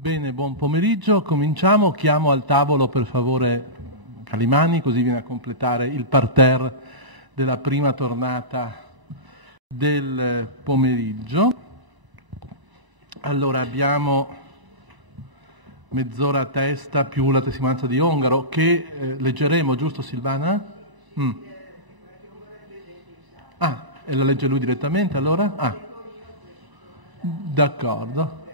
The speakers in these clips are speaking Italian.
Bene, buon pomeriggio, cominciamo. Chiamo al tavolo per favore Calimani, così viene a completare il parterre della prima tornata del pomeriggio. Allora abbiamo mezz'ora a testa più la testimonianza di Ongaro che leggeremo, giusto Silvana? Ah, e la legge lui direttamente allora? Ah, d'accordo.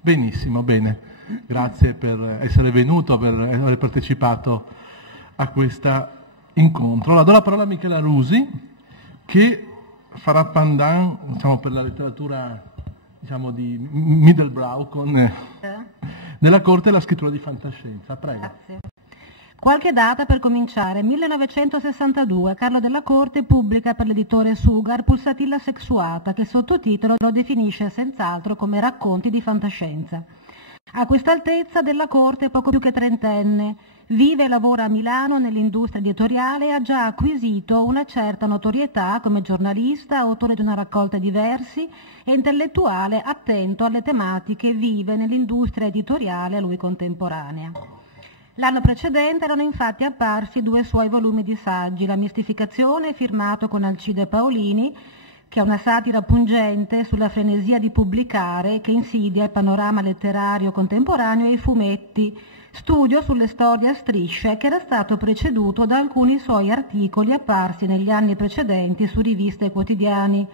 Benissimo, bene. Grazie per essere venuto, per aver partecipato a questo incontro. Allora do la parola a Michela Rusi che farà pandan, diciamo, per la letteratura di middlebrow nella corte e la scrittura di fantascienza. Prego. Grazie. Qualche data per cominciare. 1962, Carlo Della Corte pubblica per l'editore Sugar Pulsatilla sessuata, che il sottotitolo lo definisce senz'altro come racconti di fantascienza. A quest'altezza Della Corte è poco più che trentenne, vive e lavora a Milano nell'industria editoriale e ha già acquisito una certa notorietà come giornalista, autore di una raccolta di versi e intellettuale attento alle tematiche vive nell'industria editoriale a lui contemporanea. L'anno precedente erano infatti apparsi 2 suoi volumi di saggi, La mistificazione, firmato con Alcide Paolini, che è una satira pungente sulla frenesia di pubblicare che insidia il panorama letterario contemporaneo e i fumetti, studio sulle storie a strisce che era stato preceduto da alcuni suoi articoli apparsi negli anni precedenti su riviste e quotidiani,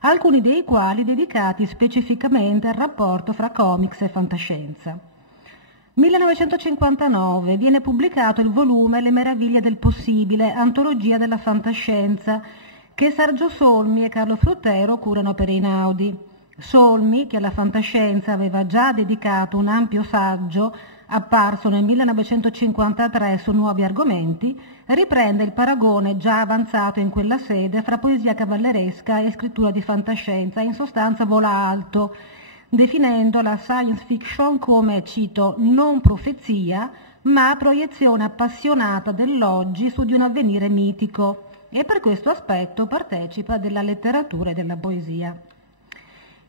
alcuni dei quali dedicati specificamente al rapporto fra comics e fantascienza. 1959 viene pubblicato il volume Le meraviglie del possibile, antologia della fantascienza, che Sergio Solmi e Carlo Fruttero curano per Einaudi. Solmi, che alla fantascienza aveva già dedicato un ampio saggio apparso nel 1953 su nuovi argomenti, riprende il paragone già avanzato in quella sede fra poesia cavalleresca e scrittura di fantascienza, in sostanza vola alto, definendo la science fiction come, cito, non profezia, ma proiezione appassionata dell'oggi su di un avvenire mitico, e per questo aspetto partecipa della letteratura e della poesia.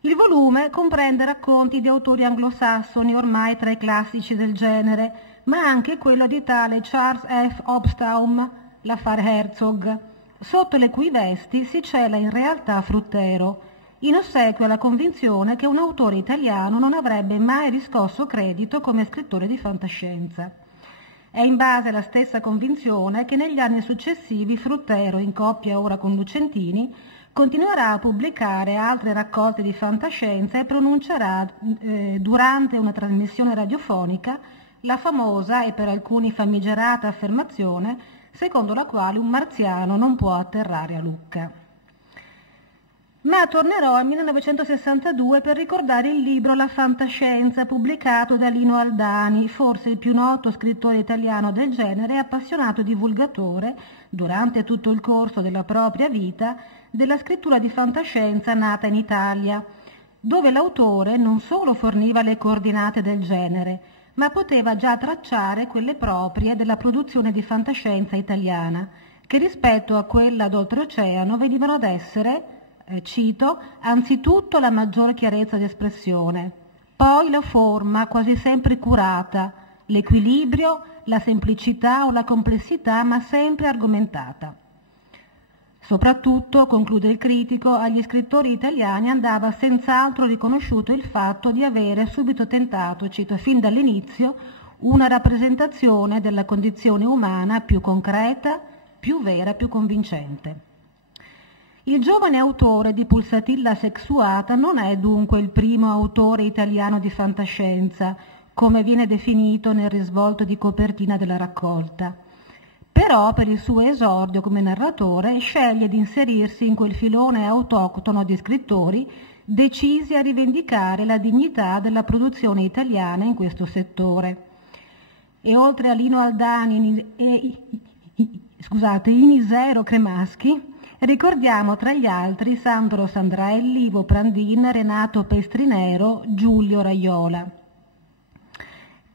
Il volume comprende racconti di autori anglosassoni ormai tra i classici del genere, ma anche quello di tale Charles F. Hobsbawm, l'affare Herzog, sotto le cui vesti si cela in realtà Fruttero, in ossequio alla convinzione che un autore italiano non avrebbe mai riscosso credito come scrittore di fantascienza. È in base alla stessa convinzione che negli anni successivi Fruttero, in coppia ora con Lucentini, continuerà a pubblicare altre raccolte di fantascienza e pronuncerà durante una trasmissione radiofonica la famosa e per alcuni famigerata affermazione secondo la quale un marziano non può atterrare a Lucca. Ma tornerò al 1962 per ricordare il libro La fantascienza, pubblicato da Lino Aldani, forse il più noto scrittore italiano del genere e appassionato divulgatore, durante tutto il corso della propria vita, della scrittura di fantascienza nata in Italia, dove l'autore non solo forniva le coordinate del genere, ma poteva già tracciare quelle proprie della produzione di fantascienza italiana, che rispetto a quella d'oltreoceano venivano ad essere, cito, anzitutto la maggiore chiarezza di espressione, poi la forma quasi sempre curata, l'equilibrio, la semplicità o la complessità ma sempre argomentata. Soprattutto, conclude il critico, agli scrittori italiani andava senz'altro riconosciuto il fatto di avere subito tentato, cito, fin dall'inizio, una rappresentazione della condizione umana più concreta, più vera, più convincente. Il giovane autore di Pulsatilla sessuata non è dunque il primo autore italiano di fantascienza, come viene definito nel risvolto di copertina della raccolta. Però per il suo esordio come narratore sceglie di inserirsi in quel filone autoctono di scrittori decisi a rivendicare la dignità della produzione italiana in questo settore. E oltre a Lino Aldani e Inisero Cremaschi, ricordiamo tra gli altri Sandro Sandraelli, Ivo Prandin, Renato Pestrinero, Giulio Raiola.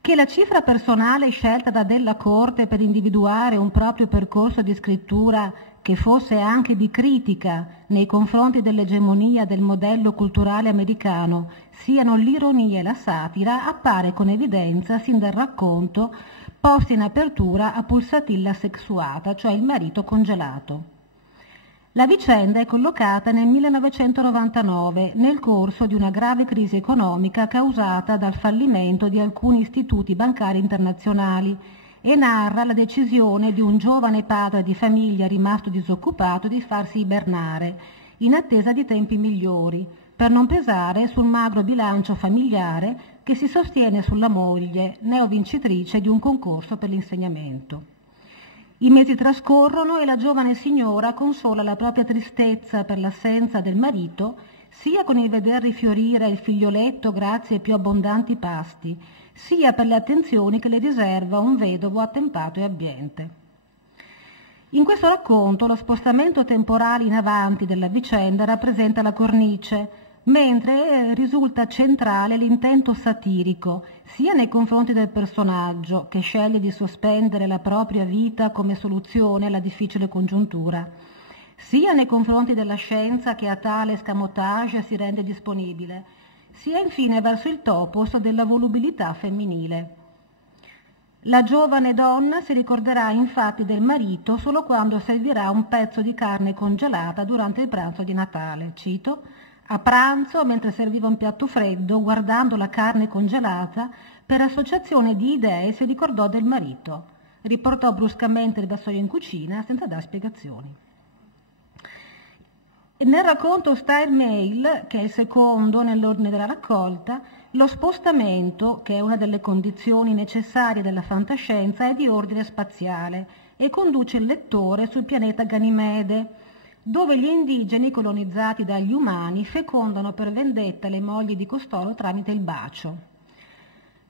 Che la cifra personale scelta da Della Corte per individuare un proprio percorso di scrittura che fosse anche di critica nei confronti dell'egemonia del modello culturale americano, siano l'ironia e la satira, appare con evidenza sin dal racconto posto in apertura a Pulsatilla sessuata, cioè il marito congelato. La vicenda è collocata nel 1999, nel corso di una grave crisi economica causata dal fallimento di alcuni istituti bancari internazionali, e narra la decisione di un giovane padre di famiglia rimasto disoccupato di farsi ibernare, in attesa di tempi migliori, per non pesare sul magro bilancio familiare che si sostiene sulla moglie, neovincitrice di un concorso per l'insegnamento. I mesi trascorrono e la giovane signora consola la propria tristezza per l'assenza del marito, sia con il veder rifiorire il figlioletto grazie ai più abbondanti pasti, sia per le attenzioni che le riserva un vedovo attempato e abbiente. In questo racconto lo spostamento temporale in avanti della vicenda rappresenta la cornice, mentre risulta centrale l'intento satirico, sia nei confronti del personaggio, che sceglie di sospendere la propria vita come soluzione alla difficile congiuntura, sia nei confronti della scienza che a tale escamotage si rende disponibile, sia infine verso il topos della volubilità femminile. La giovane donna si ricorderà infatti del marito solo quando servirà un pezzo di carne congelata durante il pranzo di Natale. Cito: a pranzo, mentre serviva un piatto freddo, guardando la carne congelata, per associazione di idee si ricordò del marito. Riportò bruscamente il vassoio in cucina senza dar spiegazioni. Nel racconto Style Mail, che è il secondo nell'ordine della raccolta, lo spostamento, che è una delle condizioni necessarie della fantascienza, è di ordine spaziale e conduce il lettore sul pianeta Ganimede, dove gli indigeni colonizzati dagli umani fecondano per vendetta le mogli di costoro tramite il bacio.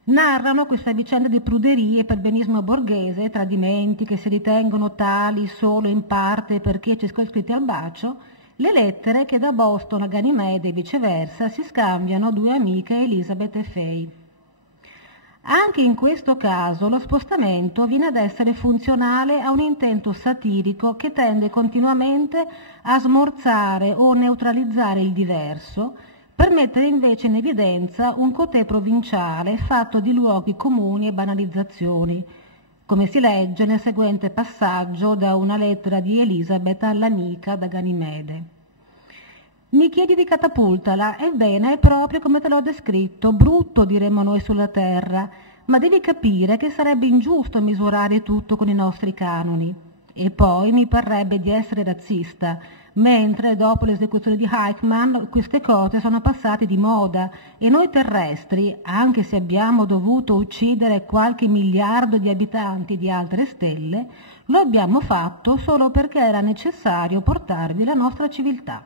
Narrano questa vicenda di pruderie e perbenismo borghese, tradimenti che si ritengono tali solo in parte perché circoscritti al bacio, le lettere che da Boston a Ganimede e viceversa si scambiano due amiche, Elizabeth e Faye. Anche in questo caso lo spostamento viene ad essere funzionale a un intento satirico che tende continuamente a smorzare o neutralizzare il diverso, per mettere invece in evidenza un cotè provinciale fatto di luoghi comuni e banalizzazioni, come si legge nel seguente passaggio da una lettera di Elizabeth all'amica da Ganimede. Mi chiedi di catapultala, ebbene è proprio come te l'ho descritto, brutto diremmo noi sulla terra, ma devi capire che sarebbe ingiusto misurare tutto con i nostri canoni. E poi mi parrebbe di essere razzista, mentre dopo l'esecuzione di Eichmann queste cose sono passate di moda e noi terrestri, anche se abbiamo dovuto uccidere qualche miliardo di abitanti di altre stelle, lo abbiamo fatto solo perché era necessario portarvi la nostra civiltà.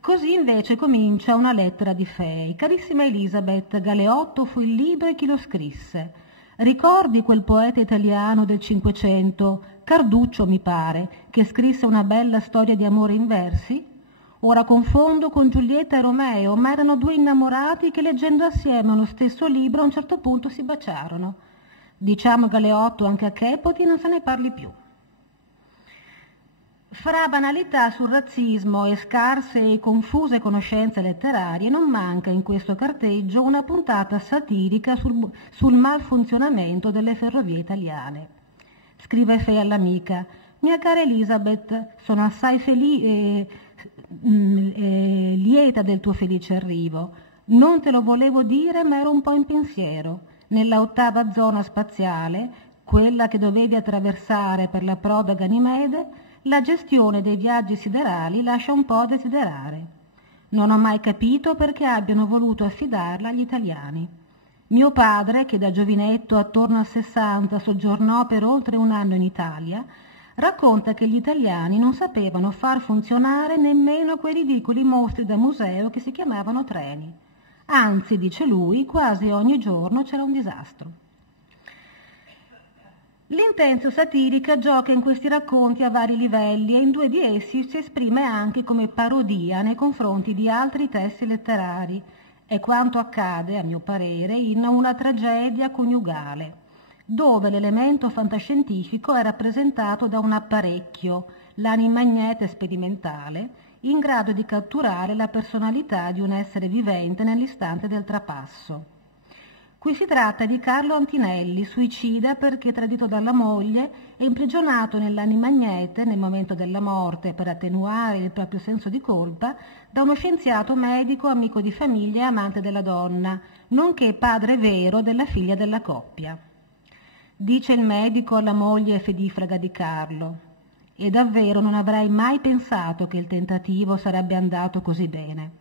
Così invece comincia una lettera di Faye. Carissima Elizabeth, Galeotto fu il libro e chi lo scrisse. Ricordi quel poeta italiano del Cinquecento, Carduccio mi pare, che scrisse una bella storia di amore in versi? Ora confondo con Giulietta e Romeo, ma erano due innamorati che leggendo assieme uno stesso libro a un certo punto si baciarono. Diciamo Galeotto anche a Chepoti non se ne parli più. Fra banalità sul razzismo e scarse e confuse conoscenze letterarie non manca in questo carteggio una puntata satirica sul malfunzionamento delle ferrovie italiane. Scrive Faye all'amica: mia cara Elizabeth, sono assai lieta del tuo felice arrivo. Non te lo volevo dire, ma ero un po' in pensiero. Nella 8ª zona spaziale, quella che dovevi attraversare per la proda Ganimede, la gestione dei viaggi siderali lascia un po' a desiderare. Non ho mai capito perché abbiano voluto affidarla agli italiani. Mio padre, che da giovinetto attorno al 60 soggiornò per oltre un anno in Italia, racconta che gli italiani non sapevano far funzionare nemmeno quei ridicoli mostri da museo che si chiamavano treni. Anzi, dice lui, quasi ogni giorno c'era un disastro. L'intento satirica gioca in questi racconti a vari livelli e in due di essi si esprime anche come parodia nei confronti di altri testi letterari. È quanto accade, a mio parere, in Una tragedia coniugale. dove l'elemento fantascientifico è rappresentato da un apparecchio, l'animagnete sperimentale, in grado di catturare la personalità di un essere vivente nell'istante del trapasso. Qui si tratta di Carlo Antinelli, suicida perché tradito dalla moglie e imprigionato nell'animagnete nel momento della morte per attenuare il proprio senso di colpa da uno scienziato medico, amico di famiglia e amante della donna, nonché padre vero della figlia della coppia. Dice il medico alla moglie fedifraga di Carlo: «E davvero non avrei mai pensato che il tentativo sarebbe andato così bene.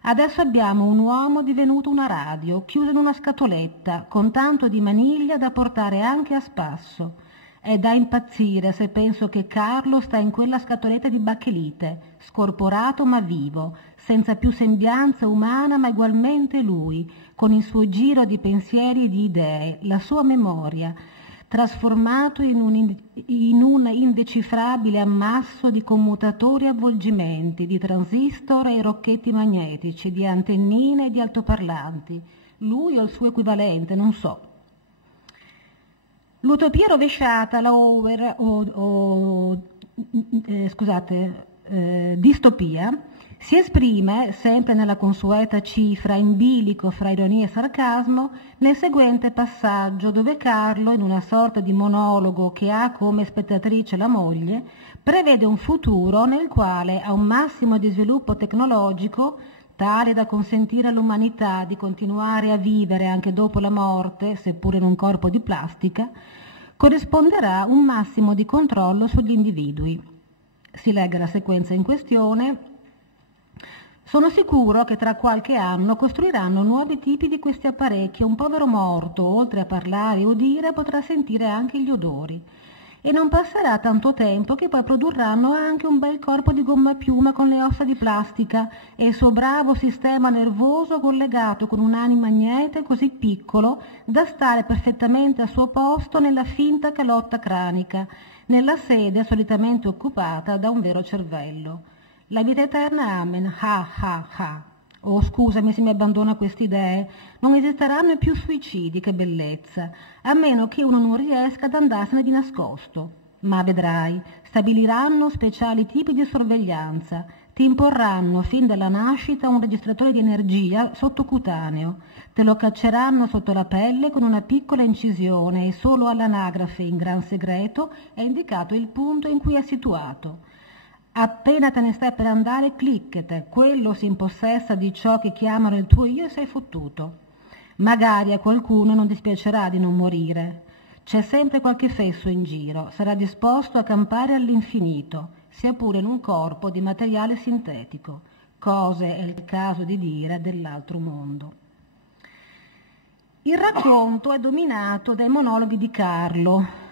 Adesso abbiamo un uomo divenuto una radio, chiuso in una scatoletta, con tanto di maniglia da portare anche a spasso. È da impazzire se penso che Carlo sta in quella scatoletta di bacchelite, scorporato ma vivo, senza più sembianza umana ma ugualmente lui, con il suo giro di pensieri e di idee, la sua memoria, trasformato in un indecifrabile ammasso di commutatori e avvolgimenti, di transistor e rocchetti magnetici, di antennine e di altoparlanti. Lui o il suo equivalente, non so. L'utopia rovesciata, distopia, si esprime, sempre nella consueta cifra in bilico fra ironia e sarcasmo, nel seguente passaggio dove Carlo, in una sorta di monologo che ha come spettatrice la moglie, prevede un futuro nel quale, a un massimo di sviluppo tecnologico, tale da consentire all'umanità di continuare a vivere anche dopo la morte, seppure in un corpo di plastica, corrisponderà un massimo di controllo sugli individui. Si legga la sequenza in questione. Sono sicuro che tra qualche anno costruiranno nuovi tipi di questi apparecchi e un povero morto, oltre a parlare e udire, potrà sentire anche gli odori. E non passerà tanto tempo che poi produrranno anche un bel corpo di gomma piuma con le ossa di plastica e il suo bravo sistema nervoso collegato con un animagnete così piccolo da stare perfettamente al suo posto nella finta calotta cranica, nella sede solitamente occupata da un vero cervello. La vita eterna, amen, ha ha ha. Oh, scusami se mi abbandono a queste idee, non esisteranno più suicidi, che bellezza, a meno che uno non riesca ad andarsene di nascosto. Ma vedrai, stabiliranno speciali tipi di sorveglianza, ti imporranno fin dalla nascita un registratore di energia sottocutaneo, te lo cacceranno sotto la pelle con una piccola incisione e solo all'anagrafe in gran segreto è indicato il punto in cui è situato. Appena te ne stai per andare, clicchete, quello si impossessa di ciò che chiamano il tuo io e sei fottuto. Magari a qualcuno non dispiacerà di non morire. C'è sempre qualche fesso in giro, sarà disposto a campare all'infinito, sia pure in un corpo di materiale sintetico, cose è il caso di dire dell'altro mondo. Il racconto è dominato dai monologhi di Carlo,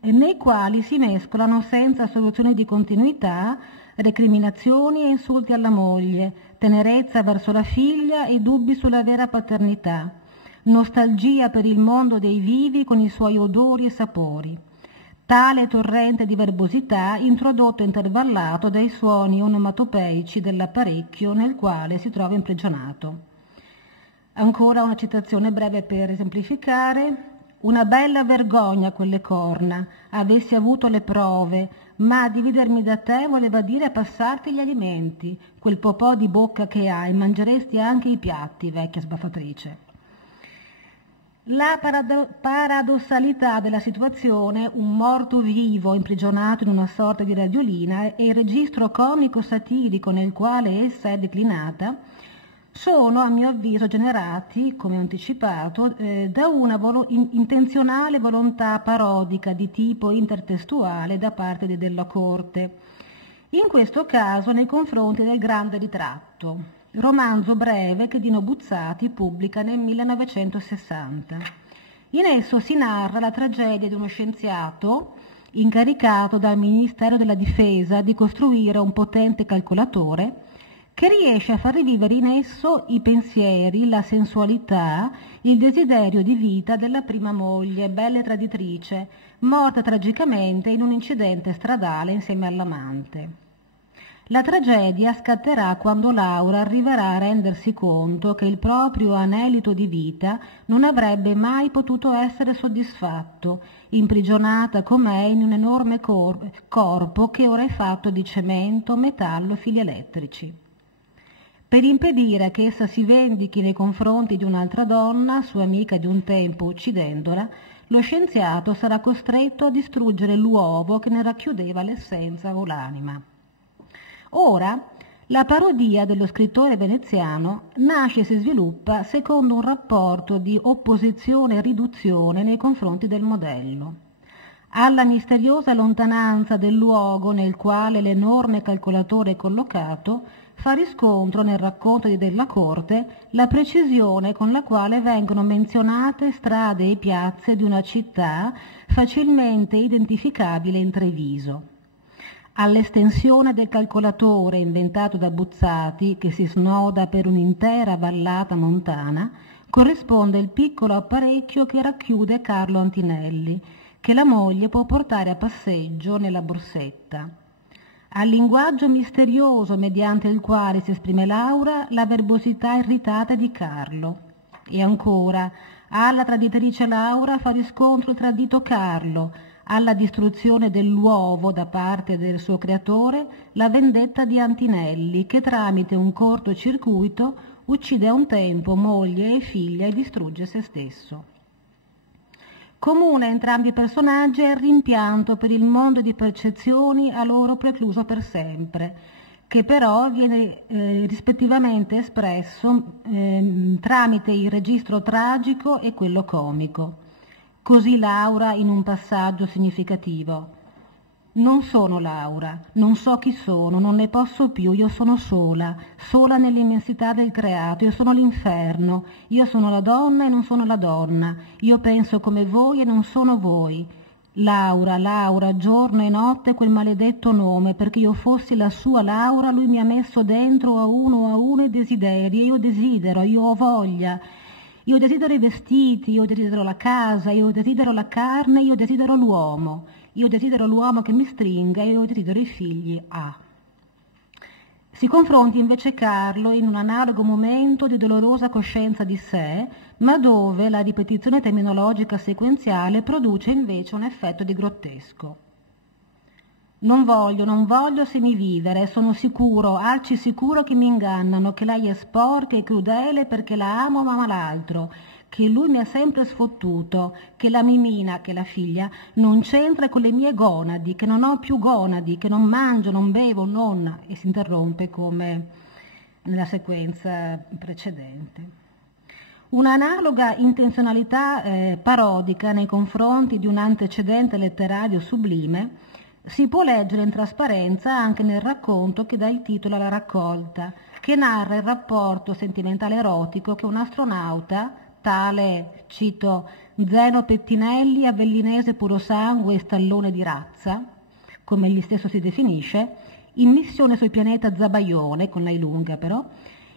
nei quali si mescolano senza soluzione di continuità recriminazioni e insulti alla moglie, tenerezza verso la figlia e dubbi sulla vera paternità, nostalgia per il mondo dei vivi con i suoi odori e sapori. Tale torrente di verbosità introdotto e intervallato dai suoni onomatopeici dell'apparecchio nel quale si trova imprigionato. Ancora una citazione breve per esemplificare. Una bella vergogna quelle corna, avessi avuto le prove, ma dividermi da te voleva dire passarti gli alimenti, quel popò di bocca che hai, mangeresti anche i piatti, vecchia sbaffatrice. La paradossalità della situazione, un morto vivo imprigionato in una sorta di radiolina e il registro comico-satirico nel quale essa è declinata, sono a mio avviso generati, come anticipato, da una intenzionale volontà parodica di tipo intertestuale da parte di Della Corte, in questo caso nei confronti del Grande Ritratto, romanzo breve che Dino Buzzati pubblica nel 1960. In esso si narra la tragedia di uno scienziato incaricato dal Ministero della Difesa di costruire un potente calcolatore che riesce a far rivivere in esso i pensieri, la sensualità, il desiderio di vita della prima moglie, bella e traditrice, morta tragicamente in un incidente stradale insieme all'amante. La tragedia scatterà quando Laura arriverà a rendersi conto che il proprio anelito di vita non avrebbe mai potuto essere soddisfatto, imprigionata com'è in un enorme corpo che ora è fatto di cemento, metallo e fili elettrici. Per impedire che essa si vendichi nei confronti di un'altra donna, sua amica di un tempo uccidendola, lo scienziato sarà costretto a distruggere l'uovo che ne racchiudeva l'essenza o l'anima. Ora, la parodia dello scrittore veneziano nasce e si sviluppa secondo un rapporto di opposizione e riduzione nei confronti del modello. Alla misteriosa lontananza del luogo nel quale l'enorme calcolatore è collocato, fa riscontro nel racconto di Della Corte la precisione con la quale vengono menzionate strade e piazze di una città facilmente identificabile in Treviso. All'estensione del calcolatore inventato da Buzzati, che si snoda per un'intera vallata montana, corrisponde il piccolo apparecchio che racchiude Carlo Antinelli, che la moglie può portare a passeggio nella borsetta. Al linguaggio misterioso mediante il quale si esprime Laura, la verbosità irritata di Carlo. E ancora, alla traditrice Laura fa riscontro il tradito Carlo, alla distruzione dell'uovo da parte del suo creatore la vendetta di Antinelli, che tramite un cortocircuito uccide a un tempo moglie e figlia e distrugge se stesso. Comune a entrambi i personaggi è il rimpianto per il mondo di percezioni a loro precluso per sempre, che però viene rispettivamente espresso tramite il registro tragico e quello comico. Così Laura in un passaggio significativo: non sono Laura, non so chi sono, non ne posso più, io sono sola, sola nell'immensità del creato, io sono l'inferno, io sono la donna e non sono la donna, io penso come voi e non sono voi. Laura, Laura, giorno e notte quel maledetto nome, perché io fossi la sua Laura, lui mi ha messo dentro a uno i desideri, io desidero, io ho voglia. Io desidero i vestiti, io desidero la casa, io desidero la carne, io desidero l'uomo. Io desidero l'uomo che mi stringa, io desidero i figli. Si confronti invece Carlo in un analogo momento di dolorosa coscienza di sé, ma dove la ripetizione terminologica sequenziale produce invece un effetto di grottesco. Non voglio semivivere, sono sicuro, arcisicuro che mi ingannano, che lei è sporca e crudele perché la amo ma ama l'altro, che lui mi ha sempre sfottuto, che la Mimina, che la figlia, non c'entra con le mie gonadi, che non ho più gonadi, che non mangio, non bevo, non... e si interrompe come nella sequenza precedente. Un'analoga intenzionalità parodica nei confronti di un antecedente letterario sublime si può leggere in trasparenza anche nel racconto che dà il titolo alla raccolta, che narra il rapporto sentimentale erotico che un astronauta, tale, cito, Zeno Pettinelli, avellinese puro sangue e stallone di razza, come egli stesso si definisce, in missione sul pianeta Zabaione, con la I lunga però,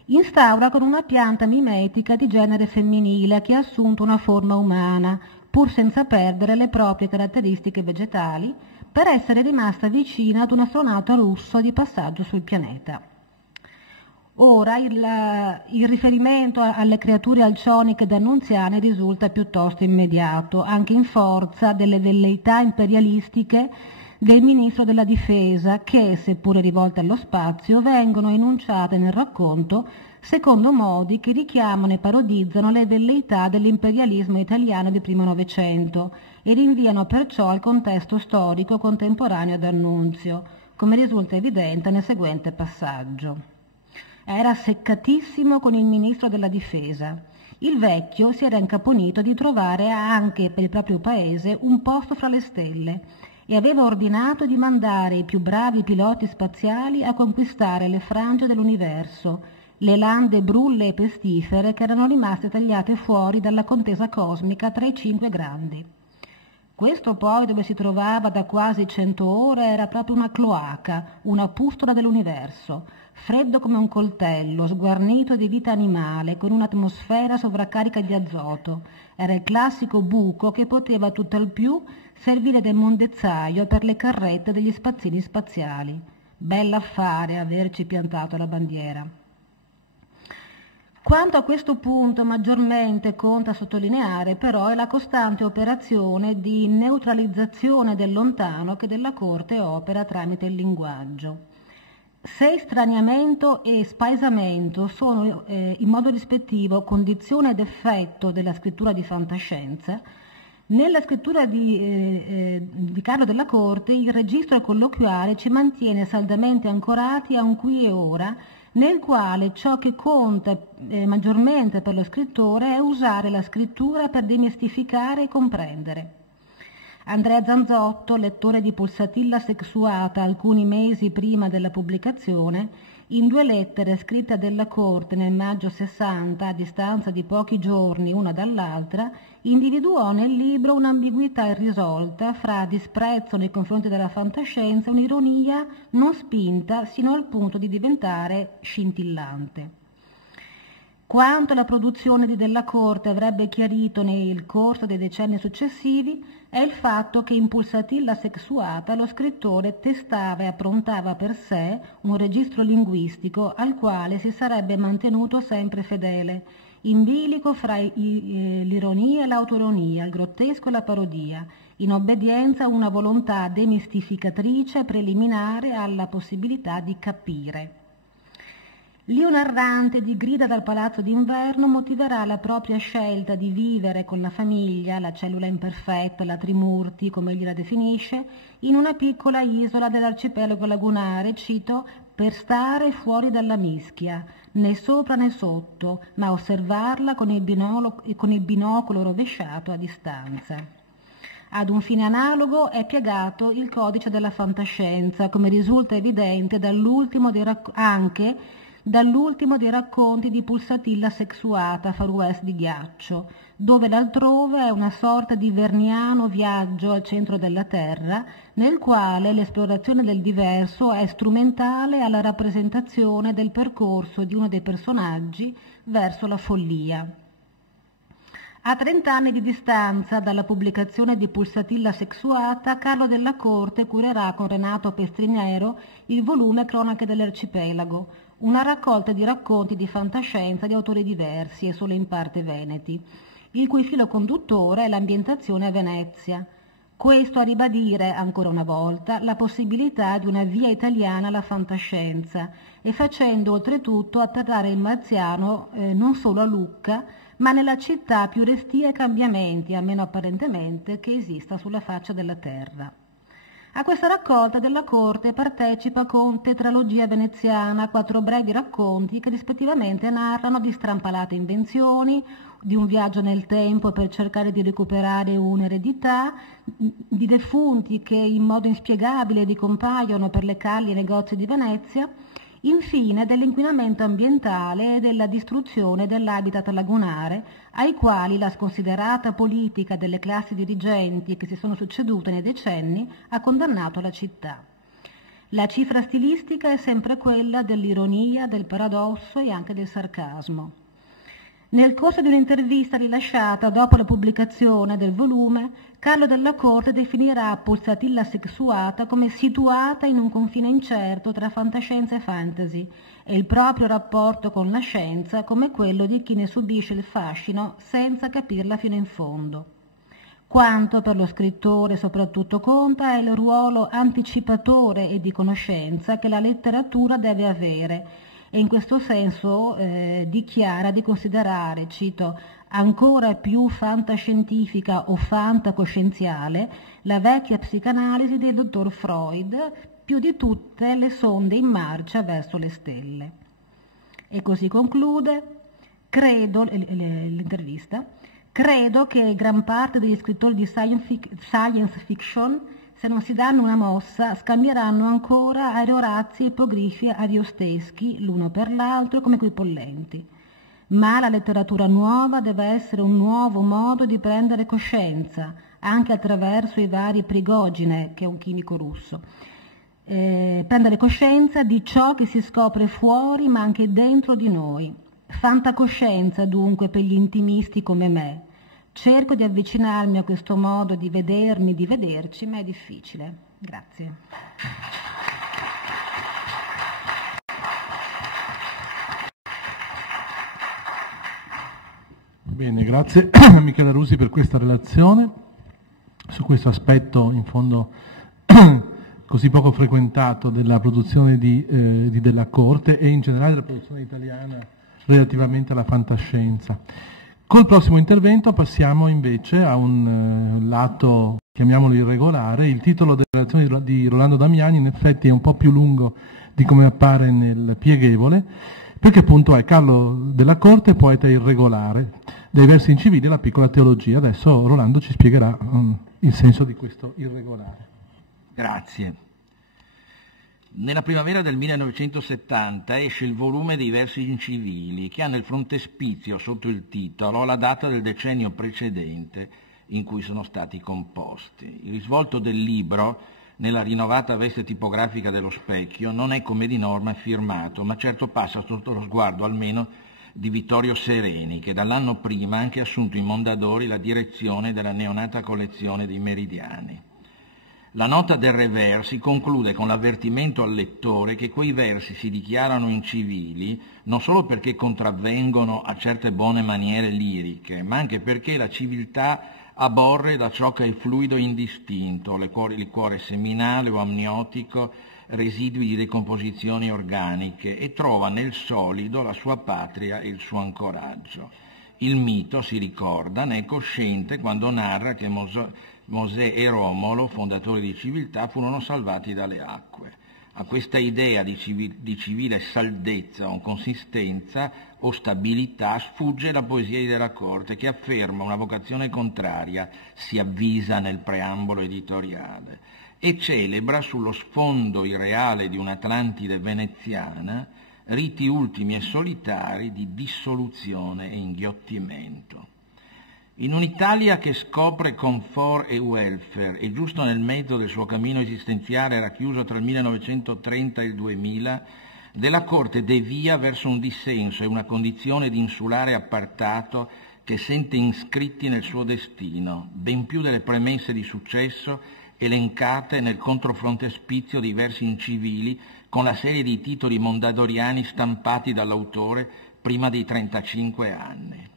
instaura con una pianta mimetica di genere femminile che ha assunto una forma umana, pur senza perdere le proprie caratteristiche vegetali, per essere rimasta vicina ad un astronauta russo di passaggio sul pianeta. Ora il riferimento alle creature alcioniche d'Annunziane risulta piuttosto immediato, anche in forza delle velleità imperialistiche del ministro della difesa che, seppure rivolte allo spazio, vengono enunciate nel racconto secondo modi che richiamano e parodizzano le velleità dell'imperialismo italiano di primo Novecento e rinviano perciò al contesto storico contemporaneo d'Annunzio, come risulta evidente nel seguente passaggio. Era seccatissimo con il ministro della difesa. Il vecchio si era incaponito di trovare anche per il proprio paese un posto fra le stelle e aveva ordinato di mandare i più bravi piloti spaziali a conquistare le frange dell'universo, le lande brulle e pestifere che erano rimaste tagliate fuori dalla contesa cosmica tra i 5 grandi. Questo poi, dove si trovava da quasi 100 ore, era proprio una cloaca, una pustola dell'universo, freddo come un coltello, sguarnito di vita animale, con un'atmosfera sovraccarica di azoto. Era il classico buco che poteva tutt'al più servire da mondezzaio per le carrette degli spazzini spaziali. Bell'affare averci piantato la bandiera. Quanto a questo punto maggiormente conta sottolineare però è la costante operazione di neutralizzazione del lontano che della Corte opera tramite il linguaggio. Se straniamento e spaesamento sono in modo rispettivo condizione ed effetto della scrittura di fantascienza, nella scrittura di Carlo della Corte il registro colloquiale ci mantiene saldamente ancorati a un qui e ora, nel quale ciò che conta maggiormente per lo scrittore è usare la scrittura per dimestificare e comprendere. Andrea Zanzotto, lettore di Pulsatilla sessuata alcuni mesi prima della pubblicazione, in 2 lettere scritte a Della Corte nel maggio 60, a distanza di pochi giorni una dall'altra, individuò nel libro un'ambiguità irrisolta fra disprezzo nei confronti della fantascienza e un'ironia non spinta sino al punto di diventare scintillante. Quanto la produzione di Della Corte avrebbe chiarito nel corso dei decenni successivi è il fatto che in Pulsatilla sessuata lo scrittore testava e approntava per sé un registro linguistico al quale si sarebbe mantenuto sempre fedele, in bilico fra l'ironia e l'autoironia, il grottesco e la parodia, in obbedienza a una volontà demistificatrice preliminare alla possibilità di capire. L'io narrante di Grida dal Palazzo d'Inverno motiverà la propria scelta di vivere con la famiglia, la cellula imperfetta, la Trimurti, come egli la definisce, in una piccola isola dell'arcipelago lagunare, cito, per stare fuori dalla mischia, né sopra né sotto, ma osservarla con il binocolo rovesciato a distanza. Ad un fine analogo è piegato il codice della fantascienza, come risulta evidente dall'ultimo dei racconti di Pulsatilla sessuata, Far West di ghiaccio, dove l'altrove è una sorta di verniano viaggio al centro della Terra, nel quale l'esplorazione del diverso è strumentale alla rappresentazione del percorso di uno dei personaggi verso la follia. A 30 anni di distanza dalla pubblicazione di Pulsatilla sessuata, Carlo della Corte curerà con Renato Pestriniero il volume Cronache dell'Arcipelago, una raccolta di racconti di fantascienza di autori diversi e solo in parte veneti, il cui filo conduttore è l'ambientazione a Venezia. Questo a ribadire, ancora una volta, la possibilità di una via italiana alla fantascienza e facendo oltretutto atterrare il marziano non solo a Lucca, ma nella città più restia ai cambiamenti, almeno apparentemente, che esista sulla faccia della terra. A questa raccolta della Corte partecipa con Tetralogia veneziana, 4 brevi racconti che rispettivamente narrano di strampalate invenzioni, di un viaggio nel tempo per cercare di recuperare un'eredità, di defunti che in modo inspiegabile ricompaiono per le calli e negozi di Venezia, infine dell'inquinamento ambientale e della distruzione dell'habitat lagunare, ai quali la sconsiderata politica delle classi dirigenti che si sono succedute nei decenni ha condannato la città. La cifra stilistica è sempre quella dell'ironia, del paradosso e anche del sarcasmo. Nel corso di un'intervista rilasciata dopo la pubblicazione del volume, Carlo della Corte definirà Pulsatilla sessuata come situata in un confine incerto tra fantascienza e fantasy e il proprio rapporto con la scienza come quello di chi ne subisce il fascino senza capirla fino in fondo. Quanto per lo scrittore soprattutto conta è il ruolo anticipatore e di conoscenza che la letteratura deve avere, e in questo senso dichiara di considerare, cito, ancora più fantascientifica o fantacoscienziale la vecchia psicanalisi del dottor Freud, più di tutte le sonde in marcia verso le stelle. E così conclude, l'intervista, credo che gran parte degli scrittori di science fiction, se non si danno una mossa, scambieranno ancora aerorazzi e ipoglifi ariosteschi l'uno per l'altro come quei pollenti. Ma la letteratura nuova deve essere un nuovo modo di prendere coscienza, anche attraverso i vari Prigogine, che è un chimico russo. Prendere coscienza di ciò che si scopre fuori ma anche dentro di noi. Fantacoscienza dunque per gli intimisti come me. Cerco di avvicinarmi a questo modo di vedermi, di vederci, ma è difficile. Grazie. Bene, grazie Michele Rusi per questa relazione su questo aspetto in fondo così poco frequentato della produzione della Corte e in generale della produzione italiana relativamente alla fantascienza. Col prossimo intervento passiamo invece a un lato, chiamiamolo irregolare. Il titolo della relazione di Rolando Damiani in effetti è un po' più lungo di come appare nel pieghevole, perché appunto è Carlo della Corte, poeta irregolare, dai versi incivili alla piccola teologia. Adesso Rolando ci spiegherà il senso di questo irregolare. Grazie. Nella primavera del 1970 esce il volume dei versi incivili, che ha nel frontespizio sotto il titolo la data del decennio precedente in cui sono stati composti. Il risvolto del libro, nella rinnovata veste tipografica dello Specchio, non è come di norma firmato, ma certo passa sotto lo sguardo almeno di Vittorio Sereni, che dall'anno prima ha anche assunto in Mondadori la direzione della neonata collezione dei Meridiani. La nota del rever si conclude con l'avvertimento al lettore che quei versi si dichiarano incivili non solo perché contravvengono a certe buone maniere liriche, ma anche perché la civiltà aborre da ciò che è fluido e indistinto, liquore seminale o amniotico, residui di decomposizioni organiche, e trova nel solido la sua patria e il suo ancoraggio. Il mito, si ricorda, ne è cosciente quando narra che Mosè e Romolo, fondatori di civiltà, furono salvati dalle acque. A questa idea di civile saldezza o consistenza o stabilità sfugge la poesia di Della Corte, che afferma una vocazione contraria, si avvisa nel preambolo editoriale, e celebra sullo sfondo irreale di un'Atlantide veneziana riti ultimi e solitari di dissoluzione e inghiottimento. In un'Italia che scopre comfort e welfare e giusto nel mezzo del suo cammino esistenziale era chiuso tra il 1930 e il 2000, Della Corte devia verso un dissenso e una condizione di insulare appartato che sente iscritti nel suo destino, ben più delle premesse di successo elencate nel controfrontespizio dei versi incivili con la serie di titoli mondadoriani stampati dall'autore prima dei 35 anni.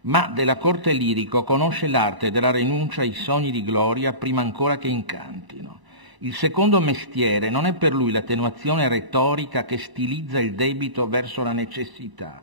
Ma Della Corte lirico conosce l'arte della rinuncia ai sogni di gloria prima ancora che incantino. Il secondo mestiere non è per lui l'attenuazione retorica che stilizza il debito verso la necessità,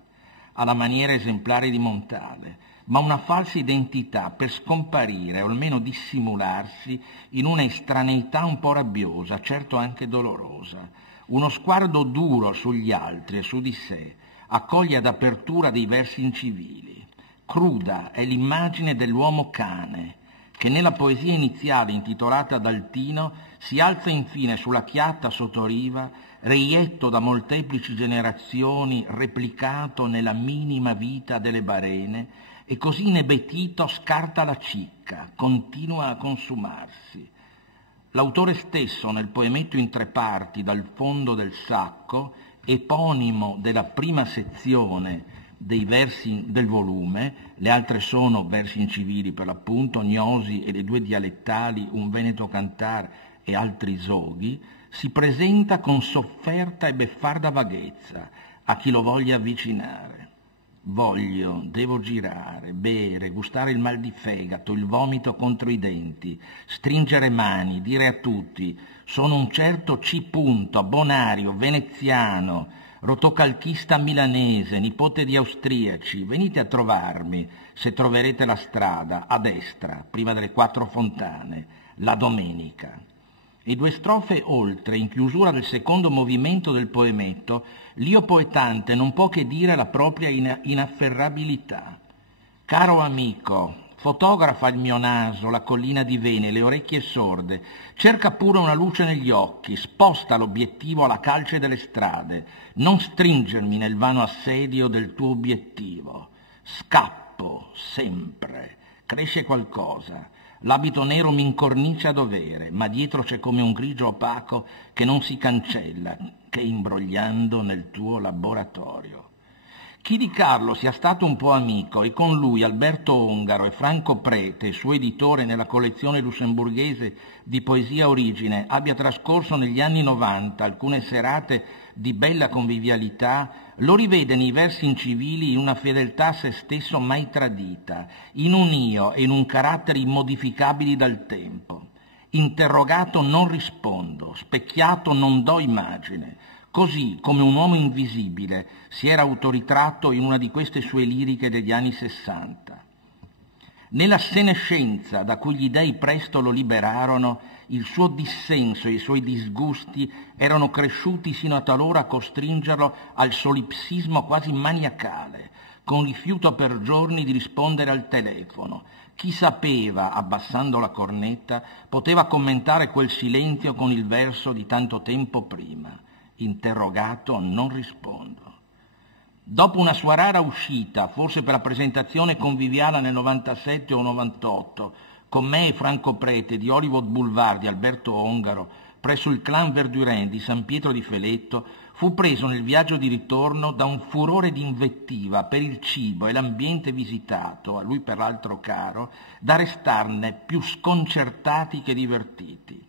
alla maniera esemplare di Montale, ma una falsa identità per scomparire o almeno dissimularsi in una estraneità un po' rabbiosa, certo anche dolorosa. Uno sguardo duro sugli altri e su di sé accoglie ad apertura dei versi incivili. Cruda è l'immagine dell'uomo cane, che nella poesia iniziale intitolata Daltino si alza infine sulla chiatta sottoriva, reietto da molteplici generazioni, replicato nella minima vita delle barene, e così inebetito scarta la cicca, continua a consumarsi. L'autore stesso, nel poemetto in 3 parti dal fondo del sacco, eponimo della prima sezione dei versi del volume, le altre sono versi incivili per l'appunto, Gnosi e le 2 dialettali, Un Veneto Cantar e altri zoghi, si presenta con sofferta e beffarda vaghezza a chi lo voglia avvicinare. Voglio, devo girare, bere, gustare il mal di fegato, il vomito contro i denti, stringere mani, dire a tutti sono un certo C. Bonario, veneziano, rotocalchista milanese, nipote di austriaci, venite a trovarmi, se troverete la strada, a destra, prima delle 4 fontane, la domenica. E 2 strofe oltre, in chiusura del secondo movimento del poemetto, l'io poetante non può che dire la propria inafferrabilità. Caro amico, fotografa il mio naso, la collina di Vene, le orecchie sorde, cerca pure una luce negli occhi, sposta l'obiettivo alla calce delle strade, non stringermi nel vano assedio del tuo obiettivo. Scappo, sempre, cresce qualcosa, l'abito nero mi incornicia a dovere, ma dietro c'è come un grigio opaco che non si cancella, che imbrogliando nel tuo laboratorio. Chi di Carlo sia stato un po' amico e con lui Alberto Ongaro e Franco Prete, suo editore nella collezione lussemburghese di poesia origine, abbia trascorso negli anni 90 alcune serate di bella convivialità, lo rivede nei versi incivili in una fedeltà a se stesso mai tradita, in un io e in un carattere immodificabili dal tempo. Interrogato non rispondo, specchiato non do immagine, così come un uomo invisibile si era autoritratto in una di queste sue liriche degli anni '60. Nella senescenza da cui gli dei presto lo liberarono, il suo dissenso e i suoi disgusti erano cresciuti sino a talora a costringerlo al solipsismo quasi maniacale, con rifiuto per giorni di rispondere al telefono. Chi sapeva, abbassando la cornetta, poteva commentare quel silenzio con il verso di tanto tempo prima. Interrogato non rispondo. Dopo una sua rara uscita, forse per la presentazione conviviale nel 97 o 98, con me e Franco Prete di Hollywood Boulevard di Alberto Ongaro, presso il Clan Verdurin di San Pietro di Feletto, fu preso nel viaggio di ritorno da un furore di invettiva per il cibo e l'ambiente visitato, a lui peraltro caro, da restarne più sconcertati che divertiti.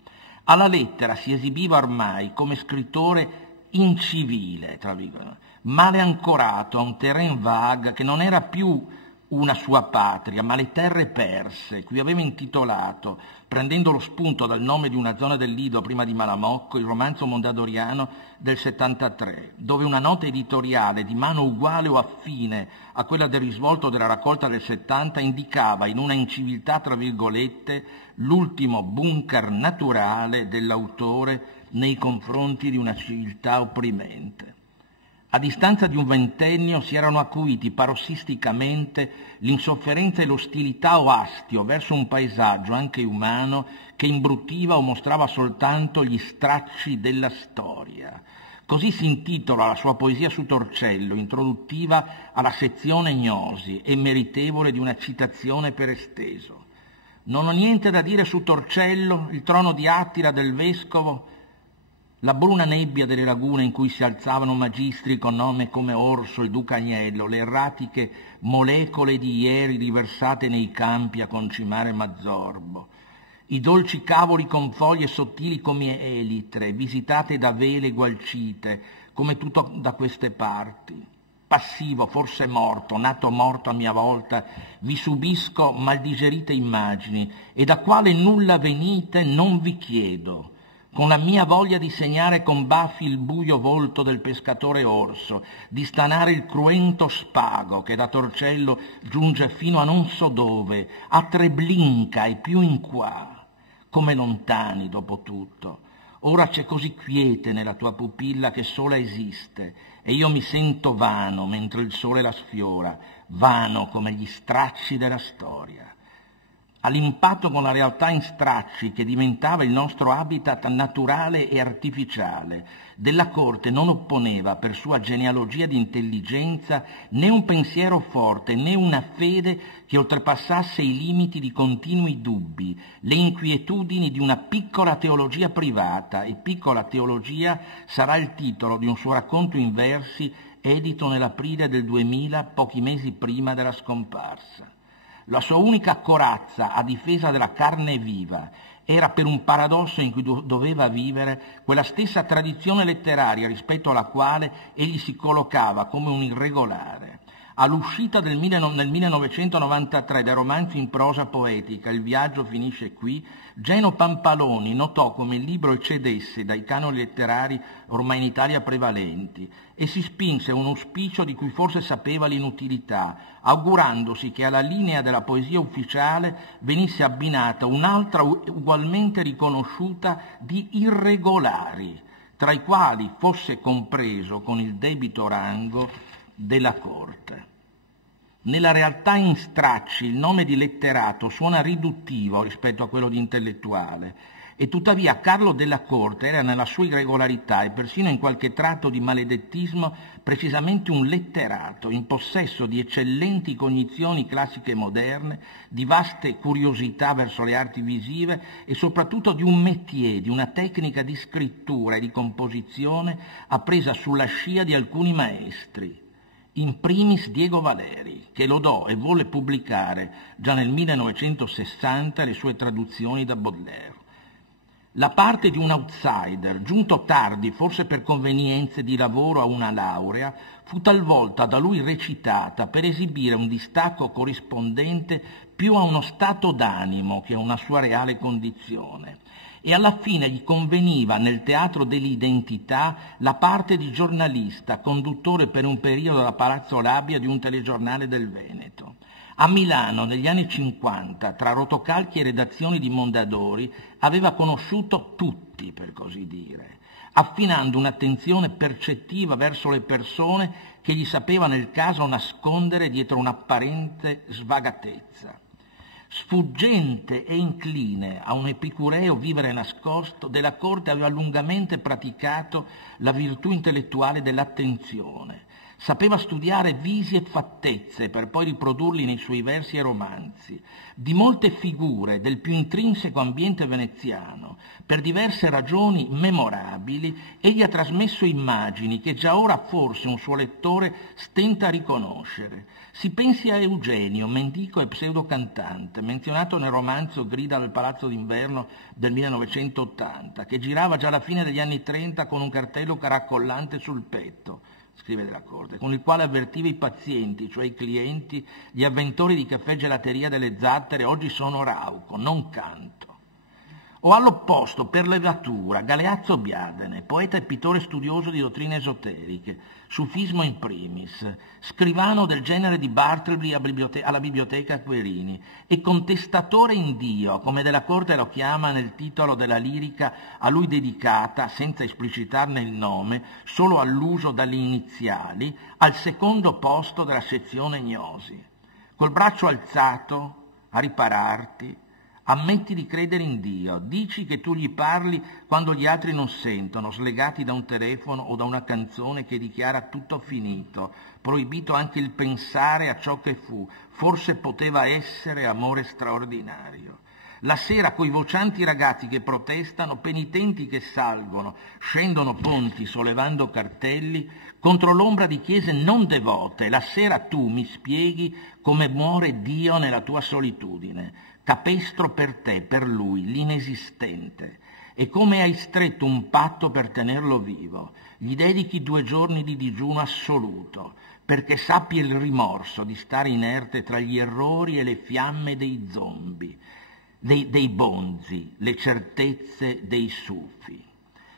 Alla lettera si esibiva ormai come scrittore incivile, tra virgolette, male ancorato a un terrain vague che non era più una sua patria, ma le terre perse, cui aveva intitolato, prendendo lo spunto dal nome di una zona del Lido prima di Malamocco, il romanzo mondadoriano del 73, dove una nota editoriale di mano uguale o affine a quella del risvolto della raccolta del 70 indicava in una inciviltà tra virgolette l'ultimo bunker naturale dell'autore nei confronti di una civiltà opprimente. A distanza di un ventennio si erano acuiti parossisticamente l'insofferenza e l'ostilità o astio verso un paesaggio, anche umano, che imbruttiva o mostrava soltanto gli stracci della storia. Così si intitola la sua poesia su Torcello, introduttiva alla sezione Gnosi e meritevole di una citazione per esteso. Non ho niente da dire su Torcello, il trono di Attila del vescovo, la bruna nebbia delle lagune in cui si alzavano magistri con nome come Orso, il Duca Agnello, le erratiche molecole di ieri riversate nei campi a concimare Mazzorbo, i dolci cavoli con foglie sottili come elitre, visitate da vele gualcite, come tutto da queste parti. Passivo, forse morto, nato morto a mia volta, vi subisco maldigerite immagini, e da quale nulla venite non vi chiedo, con la mia voglia di segnare con baffi il buio volto del pescatore orso, di stanare il cruento spago che da Torcello giunge fino a non so dove, a Treblinka e più in qua, come lontani dopo tutto. Ora c'è così quiete nella tua pupilla che sola esiste, e io mi sento vano mentre il sole la sfiora, vano come gli stracci della storia. All'impatto con la realtà in stracci che diventava il nostro habitat naturale e artificiale, della corte non opponeva per sua genealogia di intelligenza né un pensiero forte né una fede che oltrepassasse i limiti di continui dubbi, le inquietudini di una piccola teologia privata, e piccola teologia sarà il titolo di un suo racconto in versi edito nell'aprile del 2000, pochi mesi prima della scomparsa. La sua unica corazza a difesa della carne viva era, per un paradosso in cui doveva vivere, quella stessa tradizione letteraria rispetto alla quale egli si collocava come un irregolare. All'uscita nel 1993 del romanzo in prosa poetica Il viaggio finisce qui, Geno Pampaloni notò come il libro eccedesse dai canoni letterari ormai in Italia prevalenti e si spinse un auspicio di cui forse sapeva l'inutilità, augurandosi che alla linea della poesia ufficiale venisse abbinata un'altra ugualmente riconosciuta di irregolari, tra i quali fosse compreso con il debito rango della corte. Nella realtà in stracci il nome di letterato suona riduttivo rispetto a quello di intellettuale, e tuttavia Carlo della Corte era nella sua irregolarità e persino in qualche tratto di maledettismo precisamente un letterato, in possesso di eccellenti cognizioni classiche e moderne, di vaste curiosità verso le arti visive e soprattutto di un métier, di una tecnica di scrittura e di composizione appresa sulla scia di alcuni maestri. In primis Diego Valeri, che lodò e volle pubblicare già nel 1960 le sue traduzioni da Baudelaire. la parte di un outsider, giunto tardi, forse per convenienze di lavoro a una laurea, fu talvolta da lui recitata per esibire un distacco corrispondente più a uno stato d'animo che a una sua reale condizione. E alla fine gli conveniva nel teatro dell'identità la parte di giornalista, conduttore per un periodo da Palazzo Labbia di un telegiornale del Veneto. A Milano, negli anni 50, tra rotocalchi e redazioni di Mondadori, aveva conosciuto tutti, per così dire, affinando un'attenzione percettiva verso le persone che gli sapeva nel caso nascondere dietro un'apparente svagatezza. Sfuggente e incline a un epicureo vivere nascosto, Della Corte aveva lungamente praticato la virtù intellettuale dell'attenzione. Sapeva studiare visi e fattezze per poi riprodurli nei suoi versi e romanzi. Di molte figure del più intrinseco ambiente veneziano, per diverse ragioni memorabili, egli ha trasmesso immagini che già ora forse un suo lettore stenta a riconoscere. Si pensi a Eugenio, mendico e pseudocantante, menzionato nel romanzo Grida del Palazzo d'Inverno del 1980, che girava già alla fine degli anni 30 con un cartello caracollante sul petto, scrive Della Corte, con il quale avvertiva i pazienti, cioè i clienti, gli avventori di caffè gelateria delle Zattere: oggi sono rauco, non canto. O all'opposto, per levatura, Galeazzo Biadene, poeta e pittore studioso di dottrine esoteriche, sufismo in primis, scrivano del genere di Bartleby alla biblioteca Querini e contestatore in Dio, come Della Corte lo chiama nel titolo della lirica a lui dedicata, senza esplicitarne il nome, solo all'uso dalle iniziali, al secondo posto della sezione Gnosi. Col braccio alzato, a ripararti, ammetti di credere in Dio, dici che tu gli parli quando gli altri non sentono, slegati da un telefono o da una canzone che dichiara tutto finito, proibito anche il pensare a ciò che fu, forse poteva essere amore straordinario. La sera coi vocianti ragazzi che protestano, penitenti che salgono, scendono ponti sollevando cartelli, contro l'ombra di chiese non devote, la sera tu mi spieghi come muore Dio nella tua solitudine, capestro per te, per lui, l'inesistente, e come hai stretto un patto per tenerlo vivo. Gli dedichi 2 giorni di digiuno assoluto, perché sappia il rimorso di stare inerte tra gli errori e le fiamme dei zombie, dei bonzi, le certezze dei sufi.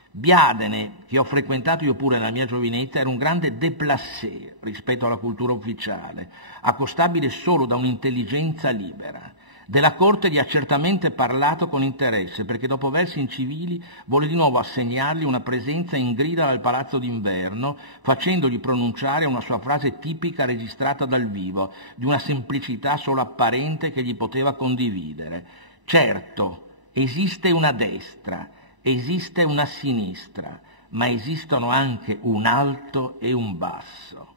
Biadene, che ho frequentato io pure nella mia giovinezza, era un grande déplacé rispetto alla cultura ufficiale, accostabile solo da un'intelligenza libera. Della Corte gli ha certamente parlato con interesse, perché dopo versi incivili vuole di nuovo assegnargli una presenza in grida dal Palazzo d'Inverno, facendogli pronunciare una sua frase tipica registrata dal vivo, di una semplicità solo apparente che gli poteva condividere. Certo, esiste una destra, esiste una sinistra, ma esistono anche un alto e un basso.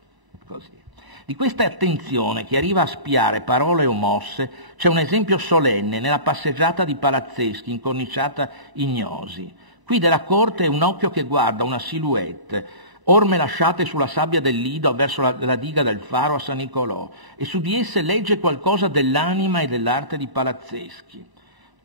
Così. Di questa attenzione che arriva a spiare parole o mosse c'è un esempio solenne nella passeggiata di Palazzeschi, incorniciata Ignosi. Qui Della Corte è un occhio che guarda una silhouette, orme lasciate sulla sabbia del Lido verso la diga del Faro a San Nicolò, e su di esse legge qualcosa dell'anima e dell'arte di Palazzeschi.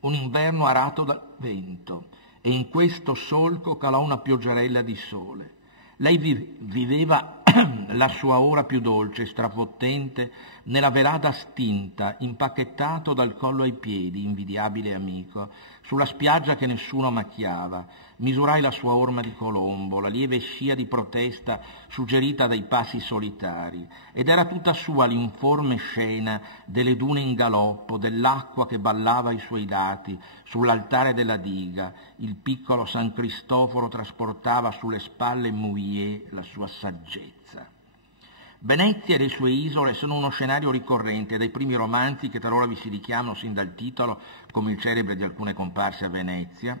Un inverno arato dal vento, e in questo solco calò una pioggerella di sole. Lei viveva la sua ora più dolce, strafottente, nella velata stinta, impacchettato dal collo ai piedi, invidiabile amico, sulla spiaggia che nessuno macchiava. Misurai la sua orma di Colombo, la lieve scia di protesta suggerita dai passi solitari, ed era tutta sua l'informe scena delle dune in galoppo, dell'acqua che ballava ai suoi lati, sull'altare della diga. Il piccolo San Cristoforo trasportava sulle spalle Mouillet la sua saggezza. Venezia e le sue isole sono uno scenario ricorrente dai primi romanzi che talora vi si richiamano sin dal titolo, come il celebre di alcune comparse a Venezia,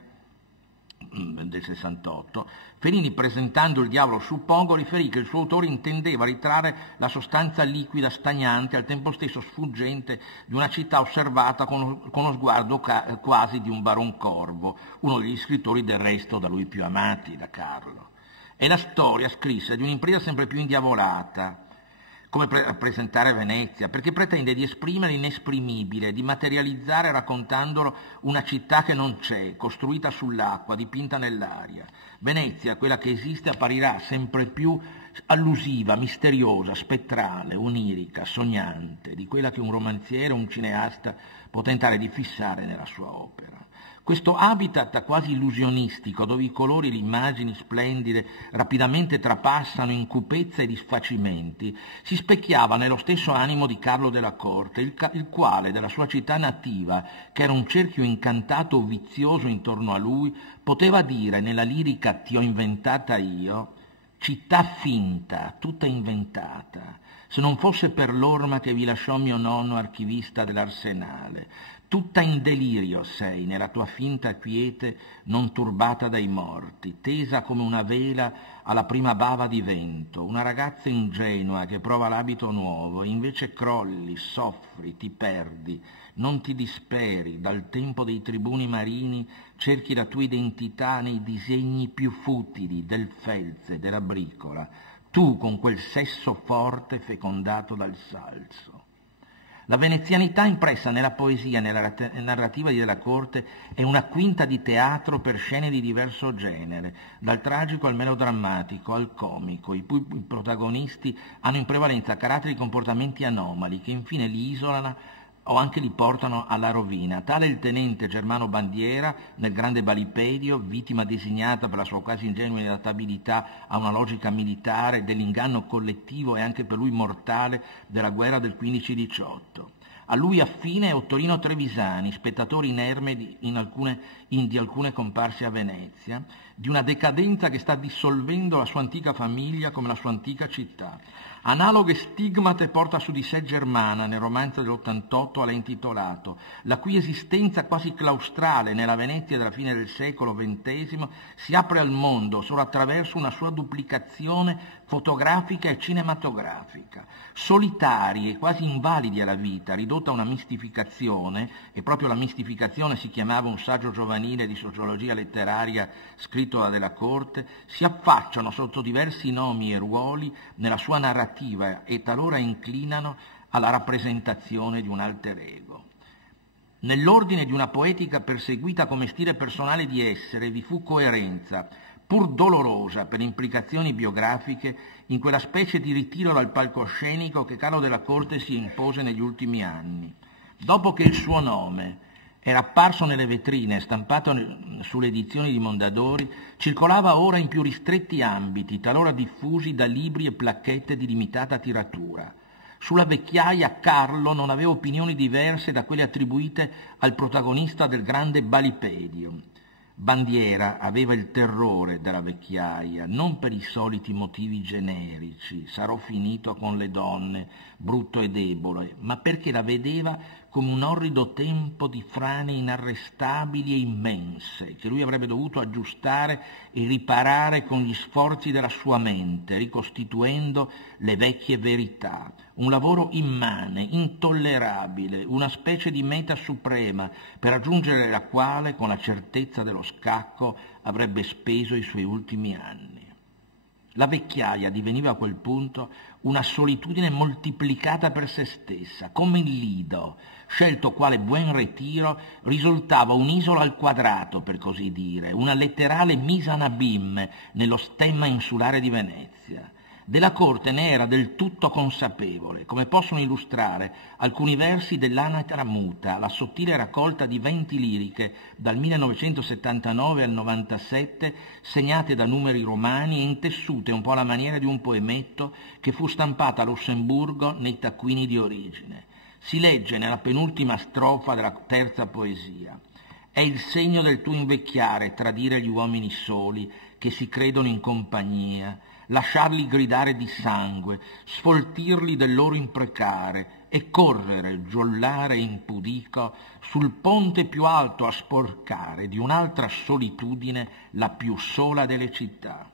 del 68, Fellini, presentando Il diavolo sul Pongo, riferì che il suo autore intendeva ritrarre la sostanza liquida, stagnante, al tempo stesso sfuggente, di una città osservata con lo sguardo quasi di un Baron Corvo, uno degli scrittori del resto da lui più amati, da Carlo. È la storia, scrisse, di un'impresa sempre più indiavolata, come rappresentare Venezia, perché pretende di esprimere l'inesprimibile, di materializzare raccontandolo una città che non c'è, costruita sull'acqua, dipinta nell'aria. Venezia, quella che esiste, apparirà sempre più allusiva, misteriosa, spettrale, onirica, sognante, di quella che un romanziere o un cineasta può tentare di fissare nella sua opera. Questo habitat quasi illusionistico, dove i colori e le immagini splendide rapidamente trapassano in cupezza e disfacimenti, si specchiava nello stesso animo di Carlo della Corte, il quale, della sua città nativa, che era un cerchio incantato o vizioso intorno a lui, poteva dire nella lirica «Ti ho inventata io», città finta, tutta inventata, se non fosse per l'orma che vi lasciò mio nonno archivista dell'Arsenale. Tutta in delirio sei, nella tua finta quiete non turbata dai morti, tesa come una vela alla prima bava di vento, una ragazza ingenua che prova l'abito nuovo, e invece crolli, soffri, ti perdi, non ti disperi, dal tempo dei tribuni marini cerchi la tua identità nei disegni più futili del felze, della bricola, tu con quel sesso forte fecondato dal salso. La venezianità impressa nella poesia e nella narrativa di Della Corte è una quinta di teatro per scene di diverso genere, dal tragico al melodrammatico, al comico, i cui protagonisti hanno in prevalenza caratteri e comportamenti anomali che infine li isolano o anche li portano alla rovina. Tale il tenente Germano Bandiera nel grande Balipedio, vittima designata per la sua quasi ingenua inattabilità a una logica militare, dell'inganno collettivo e anche per lui mortale della guerra del 15-18. A lui affine è Ottorino Trevisani, spettatore inerme di alcune comparse a Venezia, di una decadenza che sta dissolvendo la sua antica famiglia come la sua antica città. Analoghe stigmate porta su di sé Germana nel romanzo dell'88 a lei intitolato, la cui esistenza quasi claustrale nella Venezia della fine del secolo XX si apre al mondo solo attraverso una sua duplicazione fotografica e cinematografica. Solitari e quasi invalidi alla vita, ridotta a una mistificazione, e proprio la mistificazione si chiamava un saggio giovanile di sociologia letteraria scritto da Della Corte, si affacciano sotto diversi nomi e ruoli nella sua narrativa e talora inclinano alla rappresentazione di un alter ego. Nell'ordine di una poetica perseguita come stile personale di essere vi fu coerenza, pur dolorosa per implicazioni biografiche, in quella specie di ritiro dal palcoscenico che Carlo Della Corte si impose negli ultimi anni. Dopo che il suo nome era apparso nelle vetrine, stampato sulle edizioni di Mondadori, circolava ora in più ristretti ambiti, talora diffusi da libri e placchette di limitata tiratura. Sulla vecchiaia Carlo non aveva opinioni diverse da quelle attribuite al protagonista del grande Balipedio. Bandiera aveva il terrore della vecchiaia, non per i soliti motivi generici, sarò finito con le donne, brutto e debole, ma perché la vedeva come un orrido tempo di frane inarrestabili e immense, che lui avrebbe dovuto aggiustare e riparare con gli sforzi della sua mente, ricostituendo le vecchie verità. Un lavoro immane, intollerabile, una specie di meta suprema, per raggiungere la quale, con la certezza dello scacco, avrebbe speso i suoi ultimi anni. La vecchiaia diveniva a quel punto una solitudine moltiplicata per se stessa, come il lido, scelto quale Buen Retiro, risultava un'isola al quadrato, per così dire, una letterale mise en abîme nello stemma insulare di Venezia. Della Corte ne era del tutto consapevole, come possono illustrare alcuni versi dell'Anatra Muta, la sottile raccolta di 20 liriche dal 1979 al 97, segnate da numeri romani e intessute un po' alla maniera di un poemetto che fu stampata a Lussemburgo nei taccuini di origine. Si legge nella penultima strofa della terza poesia: «È il segno del tuo invecchiare tradire gli uomini soli che si credono in compagnia, lasciarli gridare di sangue, sfoltirli del loro imprecare e correre, giollare impudico sul ponte più alto a sporcare di un'altra solitudine la più sola delle città».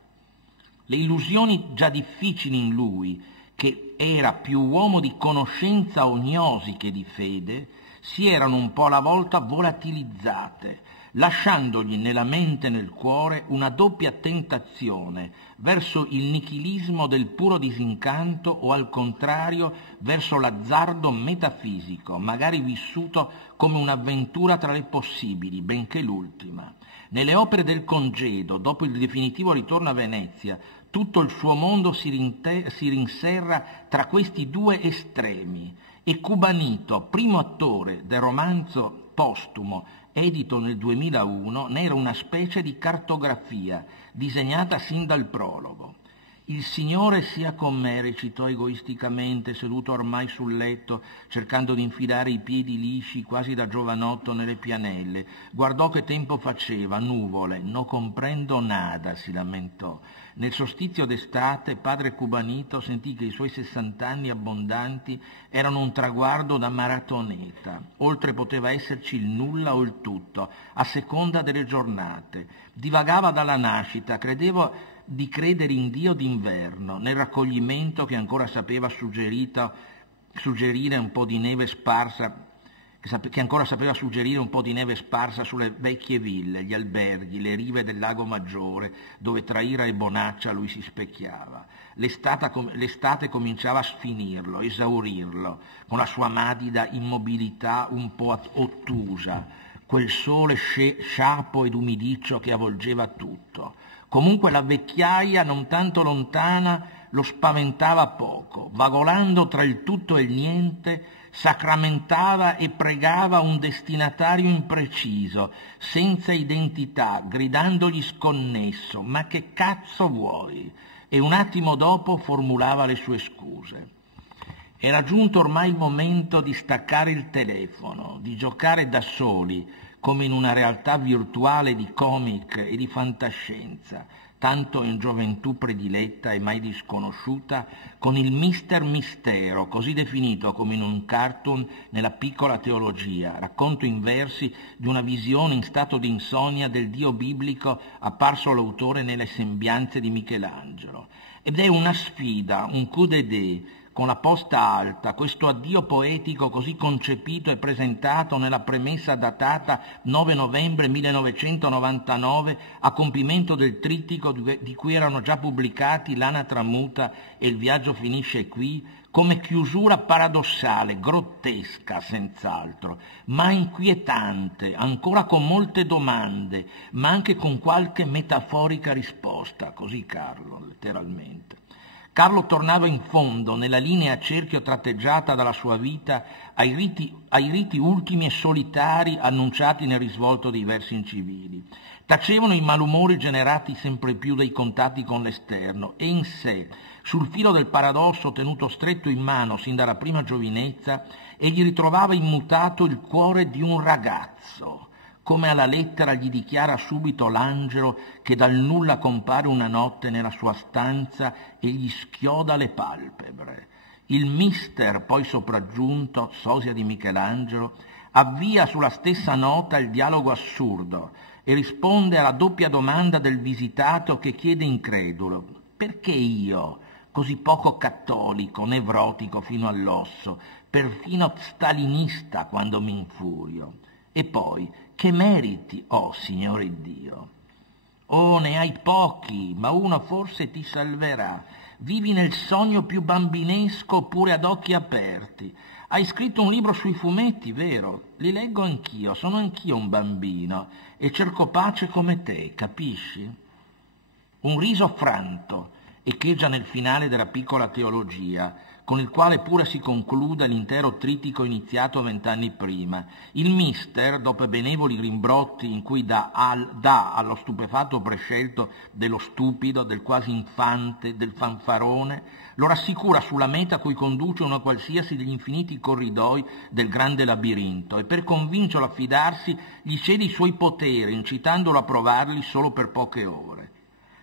Le illusioni già difficili in lui, che era più uomo di conoscenza ognosi che di fede, si erano un po' alla volta volatilizzate, lasciandogli nella mente e nel cuore una doppia tentazione verso il nichilismo del puro disincanto o al contrario verso l'azzardo metafisico, magari vissuto come un'avventura tra le possibili, benché l'ultima. Nelle opere del congedo, dopo il definitivo ritorno a Venezia, tutto il suo mondo si rinserra tra questi due estremi e Cubanito, primo attore del romanzo postumo edito nel 2001, ne era una specie di cartografia disegnata sin dal prologo. Il Signore sia con me, recitò egoisticamente, seduto ormai sul letto, cercando di infilare i piedi lisci quasi da giovanotto nelle pianelle. Guardò che tempo faceva, nuvole, no comprendo nada, si lamentò. Nel solstizio d'estate, padre Cubanito sentì che i suoi 60 anni abbondanti erano un traguardo da maratoneta. Oltre poteva esserci il nulla o il tutto, a seconda delle giornate. Divagava dalla nascita, credeva di credere in Dio d'inverno, nel raccoglimento che ancora sapeva suggerire un po' di neve sparsa, che ancora sapeva suggerire un po' di neve sparsa sulle vecchie ville, gli alberghi, le rive del lago Maggiore, dove tra Ira e Bonaccia lui si specchiava. L'estate cominciava a sfinirlo, esaurirlo, con la sua madida immobilità un po' ottusa, quel sole sciapo ed umidiccio che avvolgeva tutto. Comunque la vecchiaia, non tanto lontana, lo spaventava poco. Vagolando tra il tutto e il niente, sacramentava e pregava un destinatario impreciso, senza identità, gridandogli sconnesso: «Ma che cazzo vuoi?» E un attimo dopo formulava le sue scuse. Era giunto ormai il momento di staccare il telefono, di giocare da soli, come in una realtà virtuale di comic e di fantascienza, tanto in gioventù prediletta e mai disconosciuta, con il Mister Mistero, così definito come in un cartoon nella Piccola Teologia, racconto in versi di una visione in stato di insonnia del Dio biblico apparso all'autore nelle sembianze di Michelangelo. Ed è una sfida, un coup de dé, con la posta alta, questo addio poetico così concepito e presentato nella premessa datata 9 novembre 1999 a compimento del trittico di cui erano già pubblicati L'anatra muta e Il viaggio finisce qui, come chiusura paradossale, grottesca senz'altro, ma inquietante, ancora con molte domande, ma anche con qualche metaforica risposta, così Carlo, letteralmente. Carlo tornava in fondo, nella linea a cerchio tratteggiata dalla sua vita, ai riti ultimi e solitari annunciati nel risvolto dei versi incivili. Tacevano i malumori generati sempre più dai contatti con l'esterno e in sé, sul filo del paradosso tenuto stretto in mano sin dalla prima giovinezza, egli ritrovava immutato il cuore di un ragazzo. Come alla lettera gli dichiara subito l'angelo che dal nulla compare una notte nella sua stanza e gli schioda le palpebre. Il mister, poi sopraggiunto, sosia di Michelangelo, avvia sulla stessa nota il dialogo assurdo e risponde alla doppia domanda del visitato che chiede incredulo: perché io, così poco cattolico, nevrotico fino all'osso, perfino stalinista quando mi infurio? E poi, che meriti ho, Signore Dio? Oh, ne hai pochi, ma uno forse ti salverà. Vivi nel sogno più bambinesco oppure ad occhi aperti. Hai scritto un libro sui fumetti, vero? Li leggo anch'io, sono anch'io un bambino e cerco pace come te, capisci? Un riso franto echeggia nel finale della Piccola Teologia, con il quale pure si conclude l'intero trittico iniziato 20 anni prima. Il mister, dopo benevoli rimbrotti in cui dà allo stupefatto prescelto dello stupido, del quasi infante, del fanfarone, lo rassicura sulla meta a cui conduce una qualsiasi degli infiniti corridoi del grande labirinto e per convincerlo a fidarsi gli cede i suoi poteri, incitandolo a provarli solo per poche ore.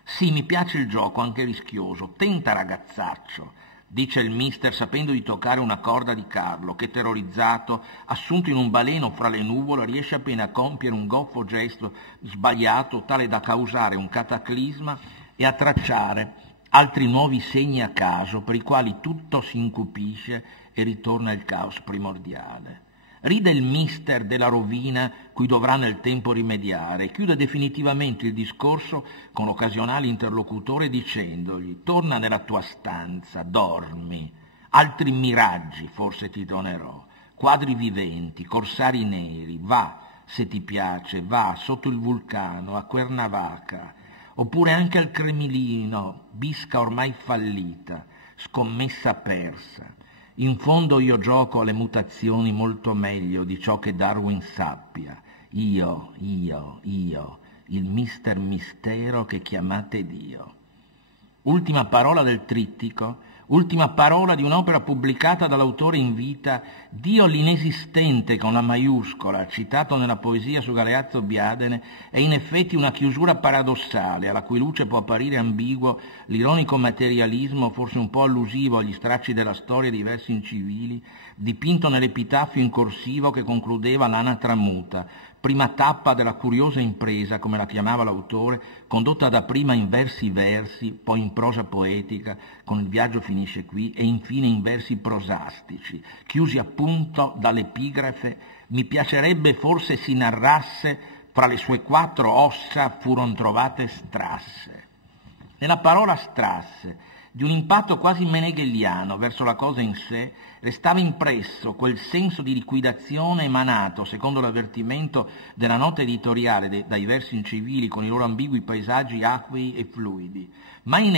Sì, mi piace il gioco, anche rischioso. Tenta, ragazzaccio, dice il mister sapendo di toccare una corda di Carlo, che terrorizzato, assunto in un baleno fra le nuvole, riesce appena a compiere un goffo gesto sbagliato tale da causare un cataclisma e a tracciare altri nuovi segni a caso per i quali tutto si incupisce e ritorna il caos primordiale. Ride il mister della rovina cui dovrà nel tempo rimediare e chiude definitivamente il discorso con l'occasionale interlocutore dicendogli: torna nella tua stanza, dormi, altri miraggi forse ti donerò, quadri viventi, corsari neri, va, se ti piace, va sotto il vulcano, a Cuernavaca, oppure anche al Cremlino, bisca ormai fallita, scommessa persa. In fondo io gioco alle mutazioni molto meglio di ciò che Darwin sappia. Io, il mister mistero che chiamate Dio. Ultima parola del trittico, ultima parola di un'opera pubblicata dall'autore in vita, Dio l'inesistente con la maiuscola, citato nella poesia su Galeazzo Biadene, è in effetti una chiusura paradossale, alla cui luce può apparire ambiguo l'ironico materialismo, forse un po' allusivo agli stracci della storia dei versi incivili, dipinto nell'epitaffio in corsivo che concludeva l'anatra muta, prima tappa della curiosa impresa, come la chiamava l'autore, condotta dapprima in versi, poi in prosa poetica, con il viaggio finisce qui, e infine in versi prosastici, chiusi appunto dall'epigrafe: mi piacerebbe forse si narrasse, fra le sue 4 ossa furon trovate strasse. Nella parola strasse, di un impatto quasi menegheliano verso la cosa in sé, restava impresso quel senso di liquidazione emanato, secondo l'avvertimento della nota editoriale dai versi incivili con i loro ambigui paesaggi acquei e fluidi, ma in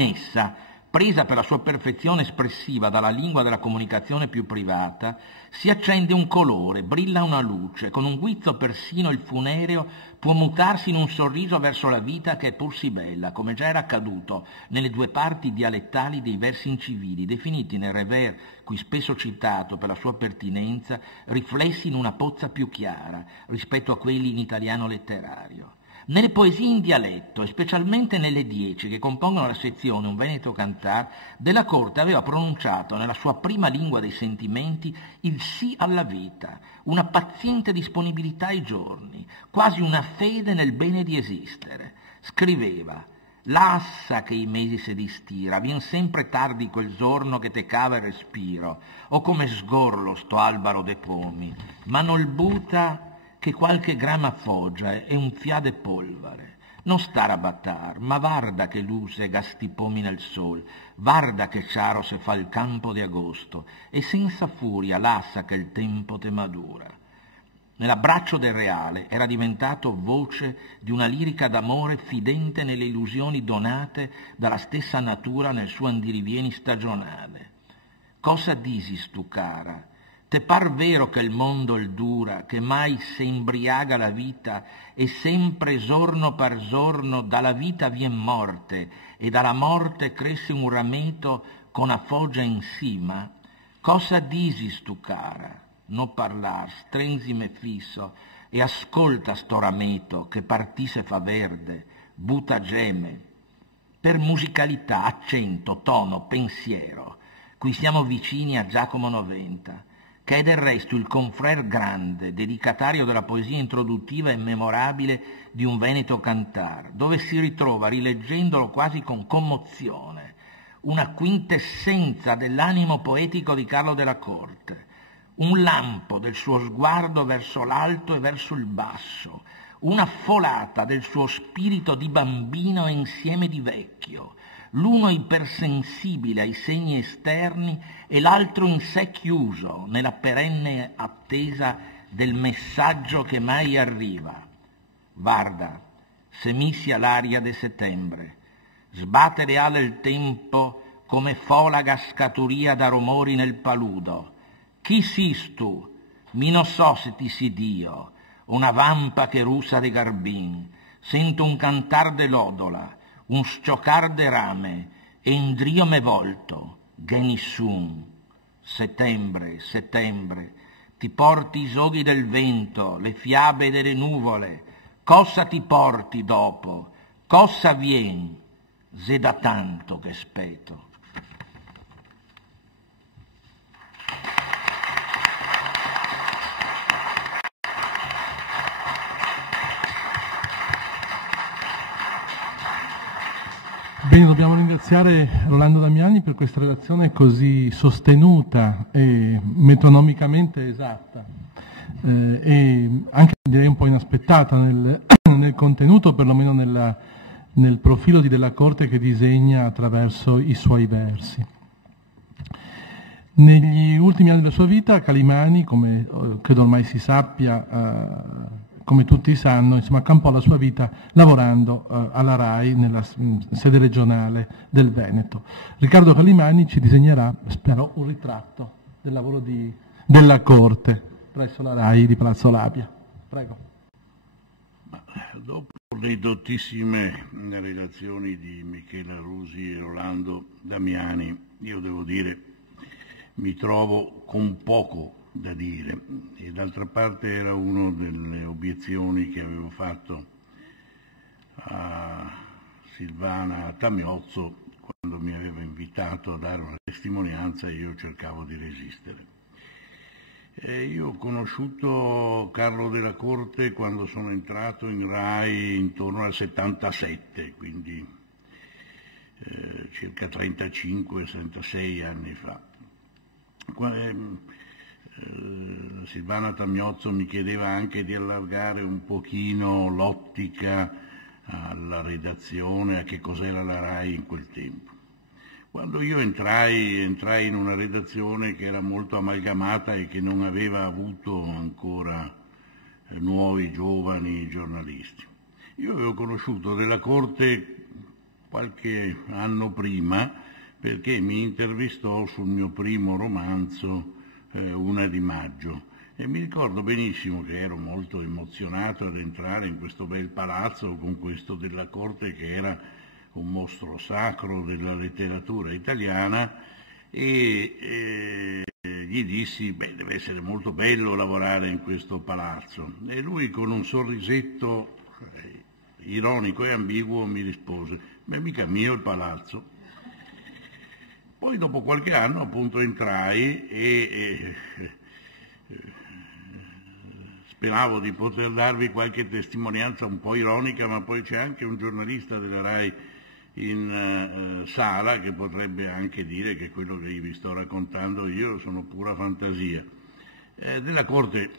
essa, presa per la sua perfezione espressiva dalla lingua della comunicazione più privata, si accende un colore, brilla una luce, con un guizzo persino il funereo può mutarsi in un sorriso verso la vita che è pur sì bella, come già era accaduto nelle 2 parti dialettali dei versi incivili, definiti nel Revers, qui spesso citato per la sua pertinenza, riflessi in una pozza più chiara rispetto a quelli in italiano letterario. Nelle poesie in dialetto, e specialmente nelle 10 che compongono la sezione Un Veneto Cantar, Della Corte aveva pronunciato nella sua prima lingua dei sentimenti il sì alla vita, una paziente disponibilità ai giorni, quasi una fede nel bene di esistere. Scriveva: «Lassa che i mesi se distira, vien sempre tardi quel giorno che te cava il respiro, o come sgorlo sto albaro de pomi, ma nol buta che qualche grama foggia e un fiade polvere. Non star a battar, ma varda che luse gasti pomi nel sol, varda che ciaro se fa il campo di agosto, e senza furia lassa che il tempo te madura». Nell'abbraccio del reale era diventato voce di una lirica d'amore fidente nelle illusioni donate dalla stessa natura nel suo andirivieni stagionale. Cosa disis tu, cara? Te par vero che il mondo il dura, che mai se imbriaga la vita, e sempre giorno per giorno dalla vita vien morte, e dalla morte cresce un rameto con a foggia in cima? Cosa disis tu, cara? No parlar, strenzime fisso, e ascolta sto rameto che partisse fa verde, buta geme. Per musicalità, accento, tono, pensiero, qui siamo vicini a Giacomo Noventa, che è del resto il confrer grande, dedicatario della poesia introduttiva e memorabile di Un Veneto Cantar, dove si ritrova, rileggendolo quasi con commozione, una quintessenza dell'animo poetico di Carlo della Corte, un lampo del suo sguardo verso l'alto e verso il basso, una folata del suo spirito di bambino e insieme di vecchio, l'uno ipersensibile ai segni esterni e l'altro in sé chiuso nella perenne attesa del messaggio che mai arriva. Varda, se missia l'aria de settembre, sbattere ale il tempo come folaga scaturia da rumori nel paludo. Chi sis tu? Mi non so se ti si Dio, una vampa che russa de garbin, sento un cantar de lodola, un scioccar de rame, e in drio me volto, che nissun. Settembre, settembre, ti porti i soghi del vento, le fiabe delle nuvole, cosa ti porti dopo, cosa vien, se da tanto che speto. Bene, dobbiamo ringraziare Rolando Damiani per questa relazione così sostenuta e metronomicamente esatta e anche direi un po' inaspettata nel contenuto, perlomeno nel profilo di Della Corte che disegna attraverso i suoi versi. Negli ultimi anni della sua vita Calimani, come credo ormai si sappia, come tutti sanno, insomma, accampò la sua vita lavorando alla RAI nella sede regionale del Veneto. Riccardo Calimani ci disegnerà, spero, un ritratto del lavoro Della Corte presso la RAI di Palazzo Labia. Prego. Dopo le dottissime relazioni di Michela Rusi e Rolando Damiani, io devo dire mi trovo con poco da dire, e d'altra parte era una delle obiezioni che avevo fatto a Silvana Tamiozzo quando mi aveva invitato a dare una testimonianza e io cercavo di resistere. Io ho conosciuto Carlo Della Corte quando sono entrato in RAI intorno al 77, quindi circa 35-36 anni fa. Silvana Tamiozzo mi chiedeva anche di allargare un pochino l'ottica alla redazione, a che cos'era la RAI in quel tempo. Quando io entrai in una redazione che era molto amalgamata e che non aveva avuto ancora nuovi giovani giornalisti. Io avevo conosciuto Della Corte qualche anno prima perché mi intervistò sul mio primo romanzo Una di maggio, e mi ricordo benissimo che ero molto emozionato ad entrare in questo bel palazzo con questo Della Corte che era un mostro sacro della letteratura italiana, e gli dissi: beh, deve essere molto bello lavorare in questo palazzo, e lui con un sorrisetto ironico e ambiguo mi rispose: beh, mica mio il palazzo. Poi dopo qualche anno appunto entrai e speravo di poter darvi qualche testimonianza un po' ironica, ma poi c'è anche un giornalista della RAI in sala che potrebbe anche dire che quello che vi sto raccontando io sono pura fantasia. Della Corte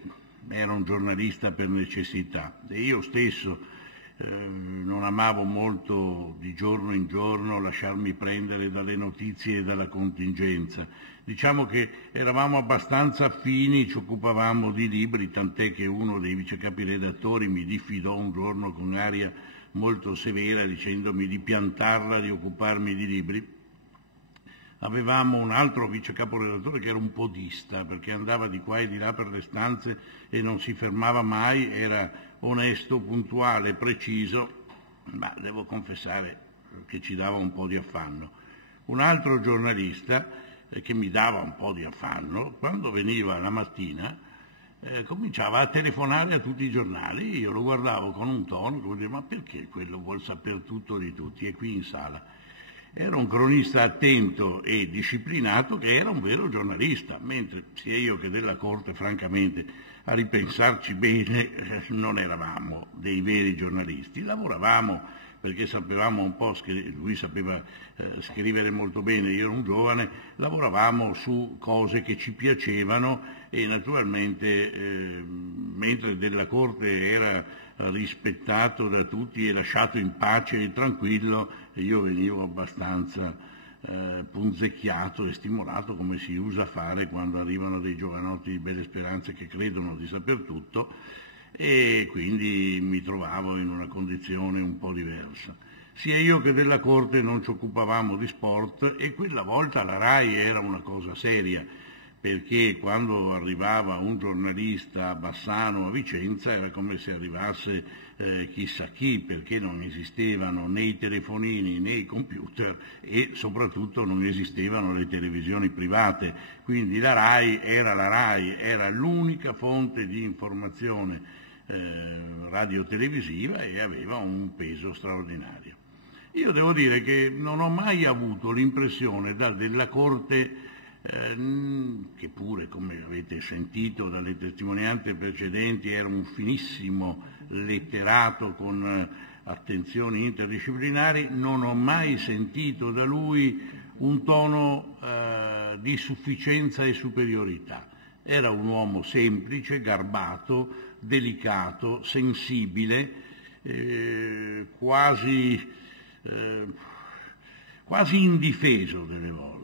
era un giornalista per necessità e io stesso non amavo molto di giorno in giorno lasciarmi prendere dalle notizie e dalla contingenza. Diciamo che eravamo abbastanza affini, ci occupavamo di libri, tant'è che uno dei vicecapiredattori mi diffidò un giorno con aria molto severa dicendomi di piantarla di occuparmi di libri. Avevamo un altro vicecaporedattore che era un podista perché andava di qua e di là per le stanze e non si fermava mai, era onesto, puntuale, preciso, ma devo confessare che ci dava un po' di affanno. Un altro giornalista che mi dava un po' di affanno, quando veniva la mattina cominciava a telefonare a tutti i giornali, io lo guardavo con un tono come dire: ma perché quello vuol sapere tutto di tutti? È qui in sala. Era un cronista attento e disciplinato che era un vero giornalista, mentre sia io che Della Corte, francamente, a ripensarci bene, non eravamo dei veri giornalisti. Lavoravamo perché sapevamo un po', lui sapeva scrivere molto bene, io ero un giovane, lavoravamo su cose che ci piacevano e naturalmente mentre Della Corte era rispettato da tutti e lasciato in pace e tranquillo, io venivo abbastanza punzecchiato e stimolato, come si usa fare quando arrivano dei giovanotti di belle speranze che credono di saper tutto, e quindi mi trovavo in una condizione un po' diversa. Sia io che Della Corte non ci occupavamo di sport e quella volta la RAI era una cosa seria, perché quando arrivava un giornalista a Bassano, a Vicenza, era come se arrivasse chissà chi, perché non esistevano né i telefonini né i computer e soprattutto non esistevano le televisioni private, quindi la RAI, era l'unica fonte di informazione radiotelevisiva e aveva un peso straordinario. Io devo dire che non ho mai avuto l'impressione da Della Corte che pure, come avete sentito dalle testimonianze precedenti, era un finissimo letterato con attenzioni interdisciplinari, non ho mai sentito da lui un tono di sufficienza e superiorità. Era un uomo semplice, garbato, delicato, sensibile, quasi indifeso delle volte.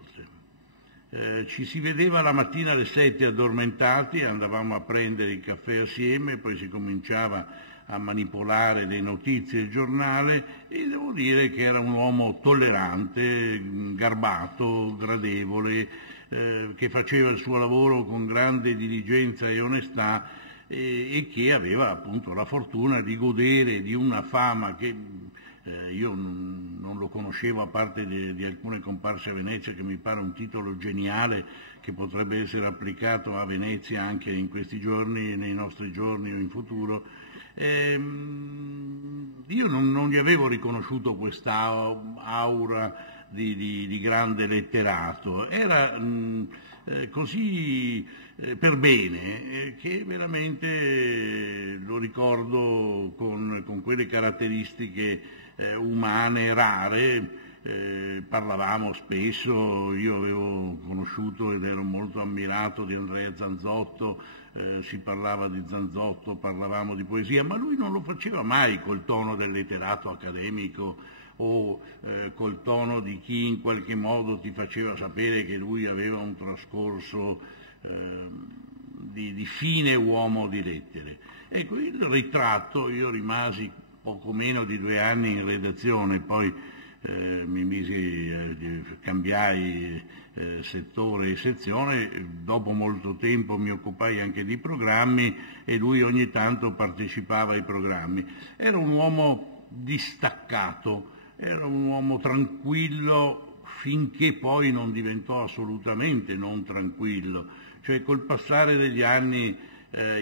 Ci si vedeva la mattina alle 7 addormentati, andavamo a prendere il caffè assieme, poi si cominciava a manipolare le notizie del giornale, e devo dire che era un uomo tollerante, garbato, gradevole, che faceva il suo lavoro con grande diligenza e onestà, e che aveva appunto la fortuna di godere di una fama che io non lo conoscevo, a parte di alcune comparse a Venezia, che mi pare un titolo geniale che potrebbe essere applicato a Venezia anche in questi giorni, nei nostri giorni o in futuro. Io non gli avevo riconosciuto questa aura di grande letterato, era così per bene, che veramente lo ricordo con quelle caratteristiche umane rare. Parlavamo spesso, io avevo conosciuto ed ero molto ammirato di Andrea Zanzotto, si parlava di Zanzotto, parlavamo di poesia, ma lui non lo faceva mai col tono del letterato accademico o col tono di chi in qualche modo ti faceva sapere che lui aveva un trascorso di fine uomo di lettere. Ecco, il ritratto, io rimasi poco meno di 2 anni in redazione, poi cambiai settore e sezione, dopo molto tempo mi occupai anche di programmi e lui ogni tanto partecipava ai programmi. Era un uomo distaccato, era un uomo tranquillo finché poi non diventò assolutamente non tranquillo, cioè col passare degli anni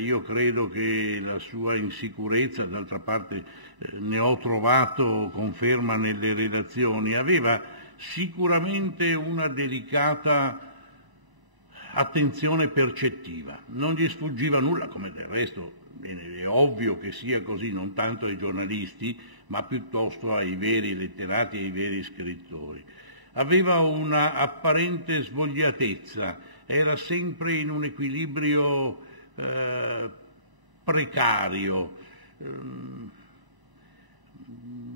io credo che la sua insicurezza, d'altra parte ne ho trovato conferma nelle relazioni, aveva sicuramente una delicata attenzione percettiva, non gli sfuggiva nulla, come del resto è ovvio che sia così, non tanto ai giornalisti, ma piuttosto ai veri letterati e ai veri scrittori. Aveva una apparente svogliatezza, era sempre in un equilibrio precario,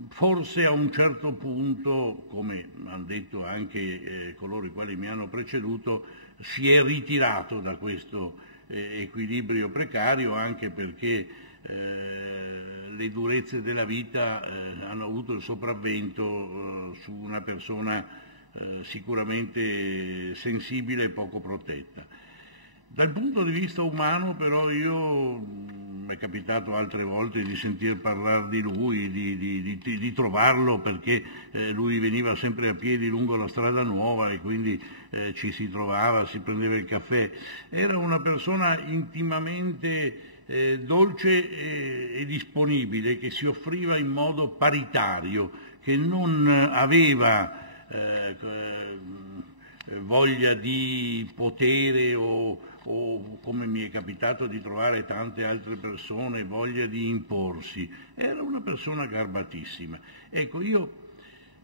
forse a un certo punto, come hanno detto anche coloro i quali mi hanno preceduto, si è ritirato da questo equilibrio precario, anche perché le durezze della vita hanno avuto il sopravvento su una persona sicuramente sensibile e poco protetta. Dal punto di vista umano però mi è capitato altre volte di sentir parlare di lui, di trovarlo, perché lui veniva sempre a piedi lungo la strada nuova e quindi ci si trovava, si prendeva il caffè. Era una persona intimamente dolce e disponibile, che si offriva in modo paritario, che non aveva voglia di potere o come mi è capitato di trovare tante altre persone, voglia di imporsi. Era una persona garbatissima. Ecco, io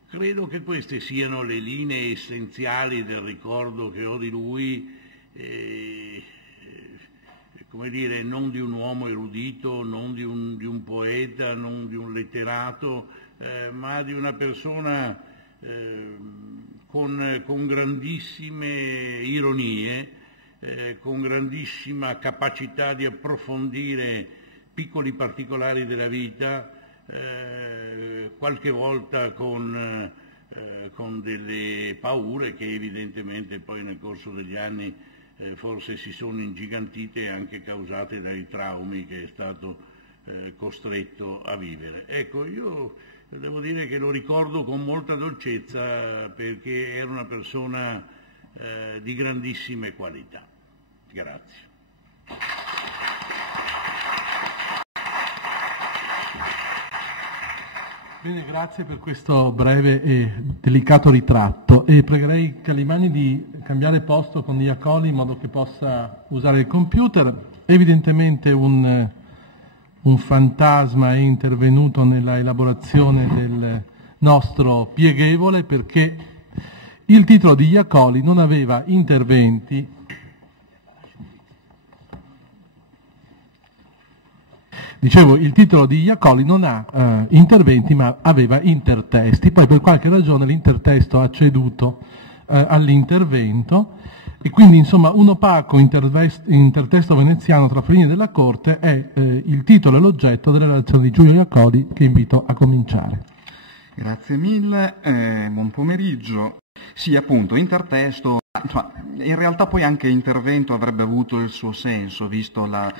credo che queste siano le linee essenziali del ricordo che ho di lui, come dire, non di un uomo erudito, non di un poeta, non di un letterato, ma di una persona con grandissime ironie, con grandissima capacità di approfondire piccoli particolari della vita, qualche volta con delle paure che evidentemente poi nel corso degli anni forse si sono ingigantite, anche causate dai traumi che è stato costretto a vivere. Ecco, io devo dire che lo ricordo con molta dolcezza, perché era una persona di grandissime qualità. Grazie. Bene, grazie per questo breve e delicato ritratto, e pregherei Calimani di cambiare posto con Iacoli in modo che possa usare il computer. Evidentemente un un fantasma è intervenuto nella elaborazione del nostro pieghevole, perché il titolo di Iacoli non aveva interventi Dicevo, il titolo di Iacoli non ha interventi, ma aveva intertesti. Poi per qualche ragione l'intertesto ha ceduto all'intervento, e quindi insomma un opaco intertesto veneziano tra Fellini della Corte è il titolo e l'oggetto della relazione di Giulio Iacoli, che invito a cominciare. Grazie mille, buon pomeriggio. Sì, appunto, intertesto, in realtà poi anche intervento avrebbe avuto il suo senso, visto la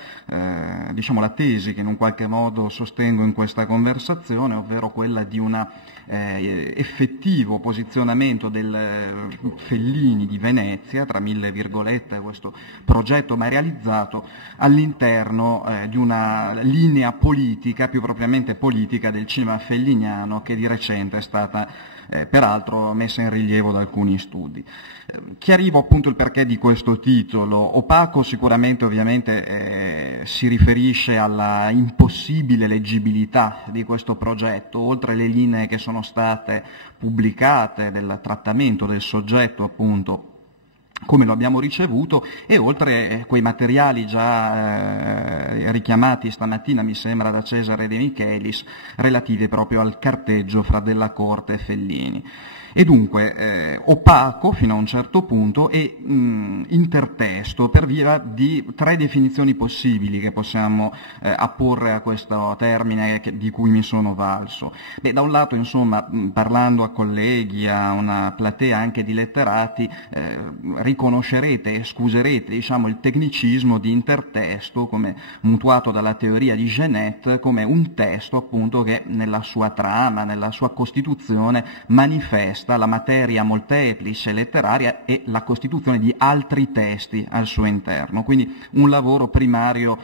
tesi che in un qualche modo sostengo in questa conversazione, ovvero quella di un effettivo posizionamento del Fellini di Venezia, tra mille virgolette, questo progetto mai realizzato, all'interno di una linea politica, più propriamente politica, del cinema felliniano, che di recente è stata peraltro messa in rilievo da alcuni studi. Chiarivo appunto il perché di questo titolo. Opaco sicuramente ovviamente si riferisce alla impossibile leggibilità di questo progetto, oltre le linee che sono state pubblicate del trattamento del soggetto appunto come lo abbiamo ricevuto, e oltre quei materiali già richiamati stamattina, mi sembra, da Cesare De Michelis, relativi proprio al carteggio fra Della Corte e Fellini. E dunque opaco fino a un certo punto e intertesto per via di tre definizioni possibili che possiamo apporre a questo termine di cui mi sono valso. Da un lato, insomma, parlando a colleghi, a una platea anche di letterati, riconoscerete e scuserete, diciamo, il tecnicismo di intertesto, come mutuato dalla teoria di Genet, come un testo appunto che nella sua trama, nella sua costituzione manifesta la materia molteplice letteraria e la costituzione di altri testi al suo interno. Quindi un lavoro primario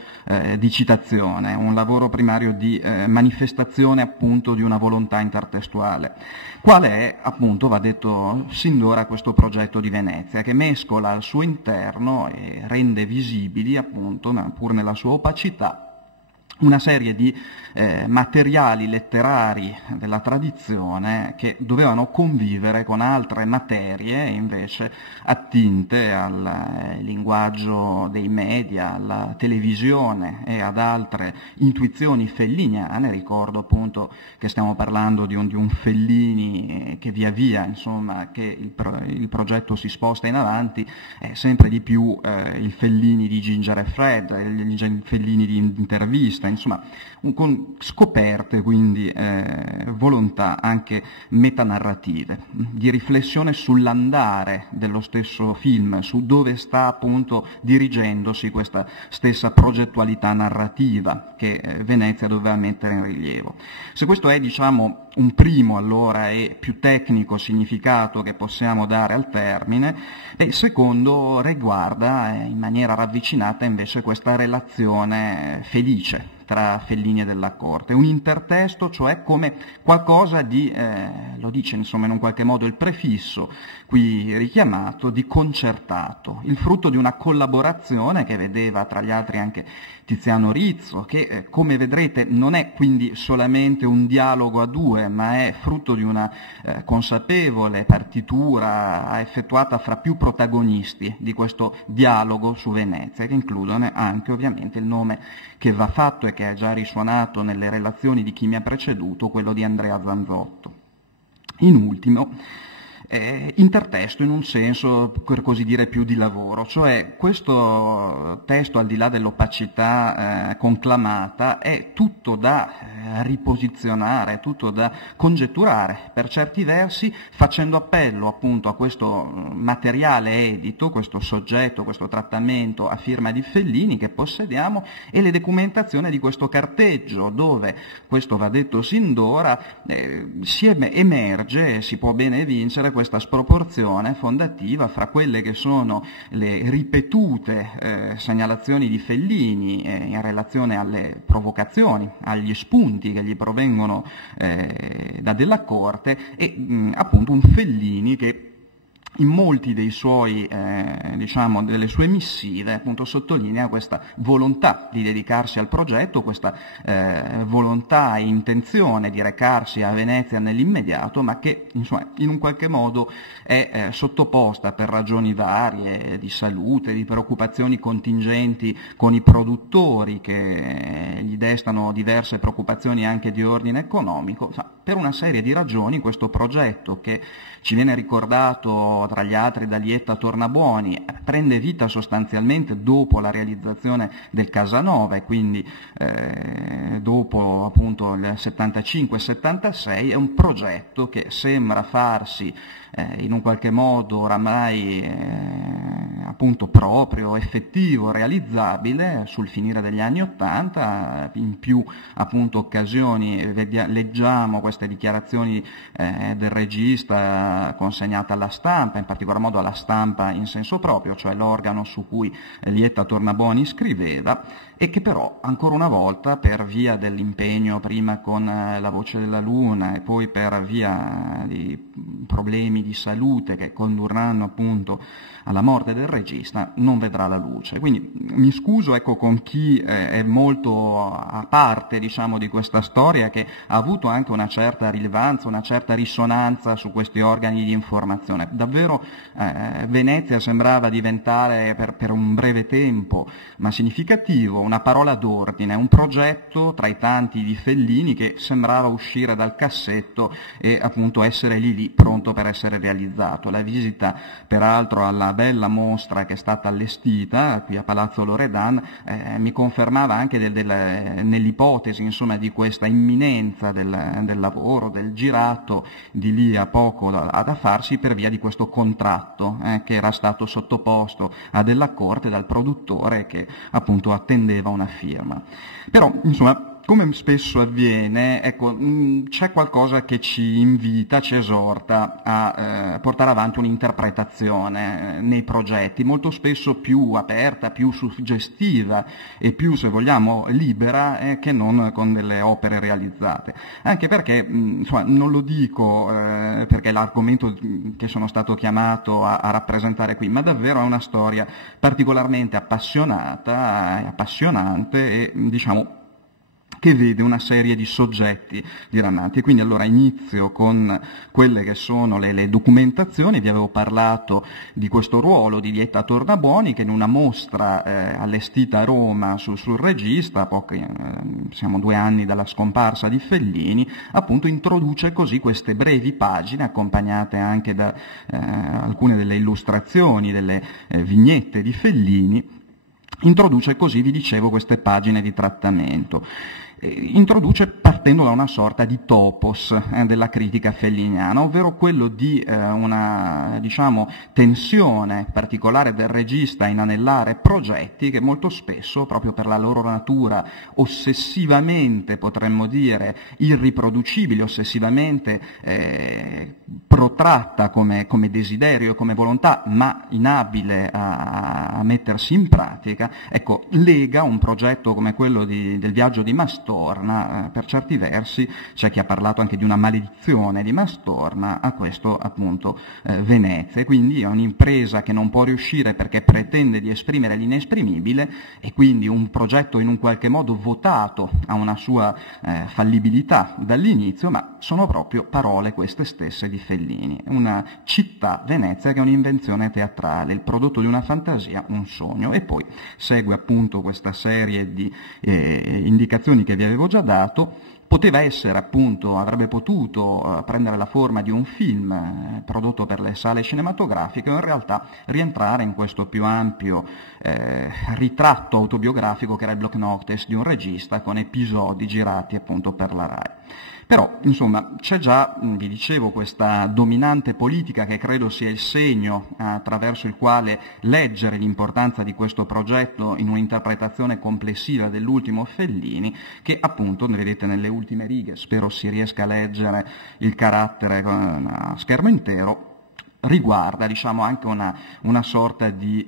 di citazione, un lavoro primario di manifestazione appunto di una volontà intertestuale. Qual è, appunto, va detto sin d'ora, questo progetto di Venezia, che mescola al suo interno e rende visibili, appunto, pur nella sua opacità, una serie di materiali letterari della tradizione che dovevano convivere con altre materie invece attinte al linguaggio dei media, alla televisione e ad altre intuizioni felliniane. Ricordo appunto che stiamo parlando di un Fellini che via via, insomma, che il progetto si sposta in avanti, sempre di più il Fellini di Ginger e Fred, il Fellini di Intervista, insomma, con scoperte, quindi volontà anche metanarrative, di riflessione sull'andare dello stesso film, su dove sta appunto dirigendosi questa stessa progettualità narrativa che Venezia doveva mettere in rilievo. Se questo è, diciamo, un primo allora e più tecnico significato che possiamo dare al termine, il secondo riguarda in maniera ravvicinata invece questa relazione felice tra Fellini e Della Corte, un intertesto, cioè come qualcosa di, lo dice insomma in un qualche modo il prefisso qui richiamato, di concertato, il frutto di una collaborazione che vedeva tra gli altri anche Tiziano Rizzo, che come vedrete non è quindi solamente un dialogo a due, ma è frutto di una consapevole partitura effettuata fra più protagonisti di questo dialogo su Venezia, che includono anche ovviamente il nome che va fatto e che è già risuonato nelle relazioni di chi mi ha preceduto, quello di Andrea Zanzotto. In ultimo, intertesto in un senso, per così dire, più di lavoro, cioè questo testo, al di là dell'opacità conclamata, è tutto da riposizionare, tutto da congetturare per certi versi, facendo appello appunto a questo materiale edito, questo soggetto, questo trattamento a firma di Fellini che possediamo, e le documentazioni di questo carteggio, dove, questo va detto sin d'ora, si emerge, si può bene evincere questa sproporzione fondativa fra quelle che sono le ripetute segnalazioni di Fellini in relazione alle provocazioni, agli spunti che gli provengono da Della Corte, e appunto un Fellini che in molti dei suoi, diciamo, delle sue missive, appunto sottolinea questa volontà di dedicarsi al progetto, questa volontà e intenzione di recarsi a Venezia nell'immediato, ma che insomma in un qualche modo è sottoposta per ragioni varie di salute, di preoccupazioni contingenti con i produttori che gli destano diverse preoccupazioni anche di ordine economico. Per una serie di ragioni questo progetto, che ci viene ricordato tra gli altri da Lietta Tornabuoni, prende vita sostanzialmente dopo la realizzazione del Casanova e quindi dopo appunto il 75-76, è un progetto che sembra farsi in un qualche modo oramai appunto proprio, effettivo, realizzabile sul finire degli anni '80, in più appunto occasioni leggiamo queste dichiarazioni del regista consegnate alla stampa, in particolar modo alla stampa in senso proprio, cioè l'organo su cui Lietta Tornabuoni scriveva, e che però ancora una volta, per via dell'impegno prima con La Voce della Luna e poi per via di problemi di salute che condurranno appunto alla morte del regista, non vedrà la luce. Quindi mi scuso, ecco, con chi è molto a parte, diciamo, di questa storia, che ha avuto anche una certa rilevanza, una certa risonanza su questi organi di informazione. Davvero Venezia sembrava diventare per un breve tempo, ma significativo, una parola d'ordine, un progetto tra i tanti di Fellini che sembrava uscire dal cassetto e appunto essere lì pronto per essere realizzato. La visita peraltro alla bella mostra che è stata allestita qui a Palazzo Loredan mi confermava anche nell'ipotesi insomma di questa imminenza del lavoro, del girato di lì a poco da farsi, per via di questo contratto che era stato sottoposto a della corte dal produttore, che appunto attendeva una firma. Però insomma, come spesso avviene, ecco, c'è qualcosa che ci invita, ci esorta a portare avanti un'interpretazione nei progetti, molto spesso più aperta, più suggestiva e più, se vogliamo, libera che non con delle opere realizzate. Anche perché, insomma, non lo dico perché è l'argomento che sono stato chiamato a rappresentare qui, ma davvero è una storia particolarmente appassionata, appassionante e, diciamo, che vede una serie di soggetti dirammanti. E quindi allora inizio con quelle che sono le documentazioni. Vi avevo parlato di questo ruolo di Lietta Tornabuoni, che in una mostra allestita a Roma sul regista, siamo 2 anni dalla scomparsa di Fellini, appunto introduce così queste brevi pagine, accompagnate anche da alcune delle illustrazioni, delle vignette di Fellini. Introduce così, vi dicevo, queste pagine di trattamento. Introduce partendo da una sorta di topos della critica felliniana, ovvero quello di una, diciamo, tensione particolare del regista a inanellare progetti che molto spesso, proprio per la loro natura ossessivamente, potremmo dire, irriproducibili, ossessivamente protratta come desiderio e come volontà, ma inabile a mettersi in pratica, ecco, lega un progetto come quello del viaggio di Mastorna. Per certi versi c'è chi ha parlato anche di una maledizione di Mastorna a questo appunto Venezia, e quindi è un'impresa che non può riuscire perché pretende di esprimere l'inesprimibile, e quindi un progetto in un qualche modo votato a una sua fallibilità dall'inizio, ma sono proprio parole queste stesse di Fellini. Una città, Venezia, che è un'invenzione teatrale, il prodotto di una fantasia, un sogno. E poi segue appunto questa serie di indicazioni che vi avevo già dato. Poteva essere appunto, avrebbe potuto prendere la forma di un film prodotto per le sale cinematografiche, o in realtà rientrare in questo più ampio ritratto autobiografico che era il Bloc Noctes di un regista, con episodi girati appunto per la Rai. Però, insomma, c'è già, vi dicevo, questa dominante politica che credo sia il segno attraverso il quale leggere l'importanza di questo progetto in un'interpretazione complessiva dell'ultimo Fellini, che appunto, vedete nelle ultime righe, spero si riesca a leggere il carattere a schermo intero, riguarda, diciamo, anche una sorta di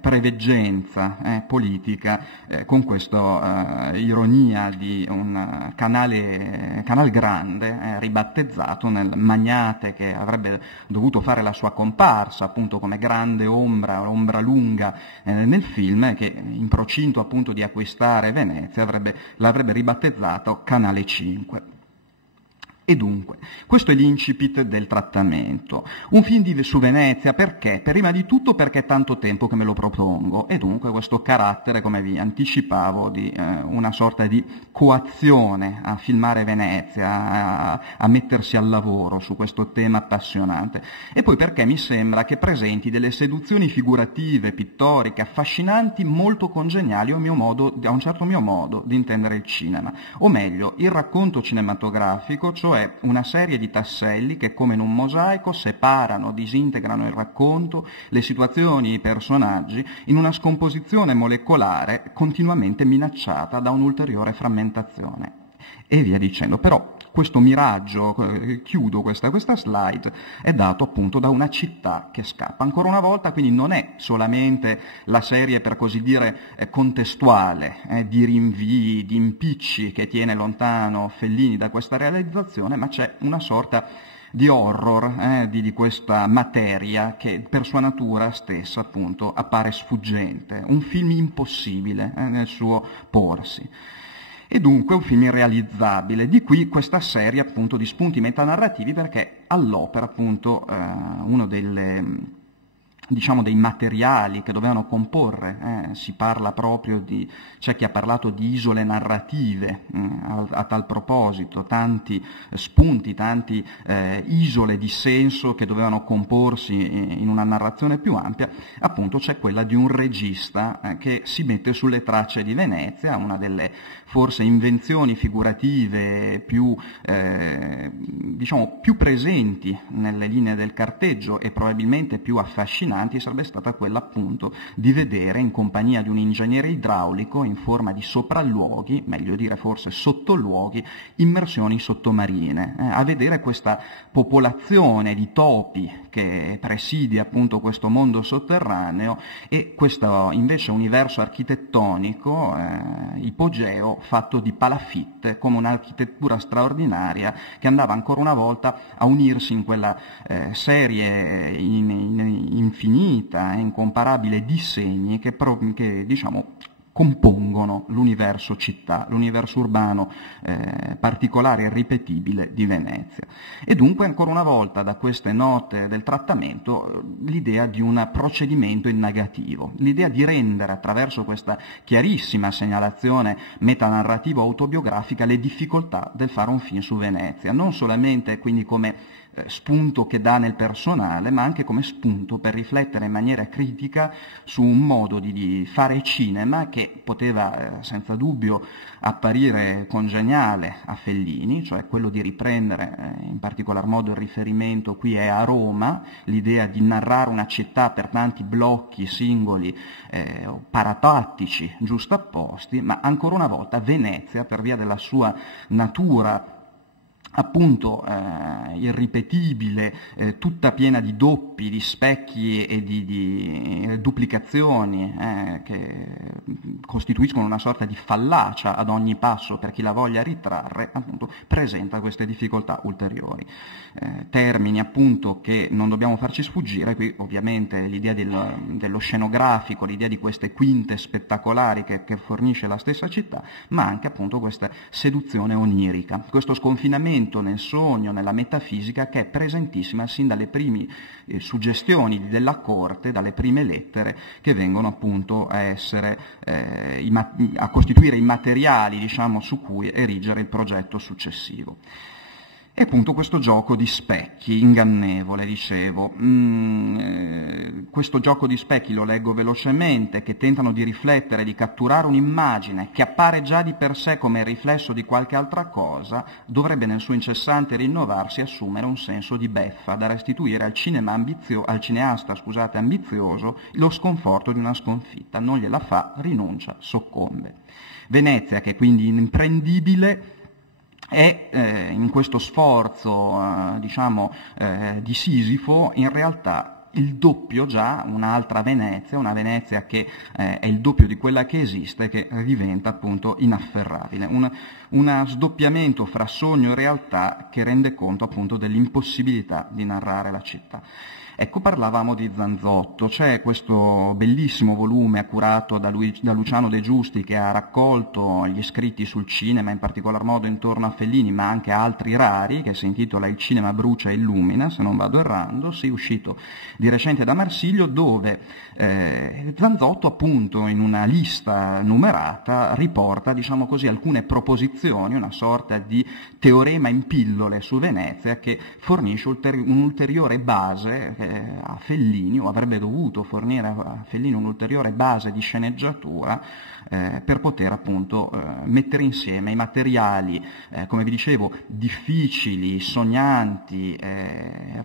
preveggenza politica, con questa ironia di un canal grande, ribattezzato nel Magnate, che avrebbe dovuto fare la sua comparsa appunto come grande ombra lunga nel film, che in procinto appunto di acquistare Venezia l'avrebbe ribattezzato Canale 5. E dunque, questo è l'incipit del trattamento. Un film su Venezia perché? Prima di tutto perché è tanto tempo che me lo propongo, e dunque questo carattere, come vi anticipavo, di una sorta di coazione a filmare Venezia, a mettersi al lavoro su questo tema appassionante. E poi perché mi sembra che presenti delle seduzioni figurative, pittoriche, affascinanti, molto congeniali a un certo mio modo di intendere il cinema. O meglio, il racconto cinematografico, cioè una serie di tasselli che come in un mosaico separano, disintegrano il racconto, le situazioni, i personaggi, in una scomposizione molecolare continuamente minacciata da un'ulteriore frammentazione. E via dicendo. Però questo miraggio, chiudo questa slide, è dato appunto da una città che scappa. Ancora una volta, quindi non è solamente la serie, per così dire, contestuale, di rinvii, di impicci che tiene lontano Fellini da questa realizzazione, ma c'è una sorta di horror di questa materia che per sua natura stessa appunto appare sfuggente, un film impossibile nel suo porsi. E dunque un film irrealizzabile, di qui questa serie appunto di spunti metanarrativi, perché all'opera appunto uno dei materiali che dovevano comporre, si parla proprio c'è chi ha parlato di isole narrative a tal proposito, tanti spunti, tanti isole di senso che dovevano comporsi in una narrazione più ampia. Appunto c'è quella di un regista che si mette sulle tracce di Venezia, una delle forse invenzioni figurative più presenti nelle linee del carteggio e probabilmente più affascinanti, sarebbe stata quella appunto di vedere in compagnia di un ingegnere idraulico in forma di sopralluoghi, meglio dire forse sottoluoghi, immersioni sottomarine, a vedere questa popolazione di topi che presidia appunto questo mondo sotterraneo e questo invece universo architettonico ipogeo fatto di palafitte, come un'architettura straordinaria che andava ancora una volta a unirsi in quella serie infinita e incomparabile di segni che diciamo compongono l'universo città, l'universo urbano particolare e irripetibile di Venezia. E dunque ancora una volta da queste note del trattamento l'idea di un procedimento indagativo, l'idea di rendere attraverso questa chiarissima segnalazione metanarrativa autobiografica le difficoltà del fare un film su Venezia, non solamente quindi come spunto che dà nel personale, ma anche come spunto per riflettere in maniera critica su un modo di fare cinema che poteva senza dubbio apparire congeniale a Fellini, cioè quello di riprendere in particolar modo il riferimento qui è a Roma, l'idea di narrare una città per tanti blocchi singoli paratattici giustapposti, ma ancora una volta Venezia, per via della sua natura appunto irripetibile, tutta piena di doppi, di specchi e di duplicazioni che costituiscono una sorta di fallacia ad ogni passo per chi la voglia ritrarre, appunto presenta queste difficoltà ulteriori. Termini appunto che non dobbiamo farci sfuggire, qui ovviamente l'idea dello scenografico, l'idea di queste quinte spettacolari che fornisce la stessa città, ma anche appunto questa seduzione onirica, questo sconfinamento nel sogno, nella metafisica che è presentissima sin dalle prime suggestioni della corte, dalle prime lettere che vengono appunto a costituire i materiali, diciamo, su cui erigere il progetto successivo. E appunto questo gioco di specchi ingannevole, dicevo, questo gioco di specchi lo leggo velocemente, che tentano di riflettere, di catturare un'immagine che appare già di per sé come il riflesso di qualche altra cosa, dovrebbe nel suo incessante rinnovarsi assumere un senso di beffa da restituire al cineasta ambizioso lo sconforto di una sconfitta. Non gliela fa, rinuncia, soccombe. Venezia, che è quindi imprendibile, E in questo sforzo, diciamo, di Sisifo, in realtà il doppio già, un'altra Venezia, una Venezia che è il doppio di quella che esiste, che diventa appunto inafferrabile. Un sdoppiamento fra sogno e realtà che rende conto appunto dell'impossibilità di narrare la città. Ecco, parlavamo di Zanzotto, c'è questo bellissimo volume curato da Luciano De Giusti che ha raccolto gli scritti sul cinema, in particolar modo intorno a Fellini, ma anche altri rari, che si intitola Il cinema brucia e illumina, se non vado errando, sì, uscito di recente da Marsiglio, dove Zanzotto appunto in una lista numerata riporta, diciamo così, alcune proposizioni, una sorta di teorema in pillole su Venezia che fornisce un'ulteriore base a Fellini, o avrebbe dovuto fornire a Fellini un'ulteriore base di sceneggiatura per poter appunto mettere insieme i materiali, come vi dicevo, difficili, sognanti,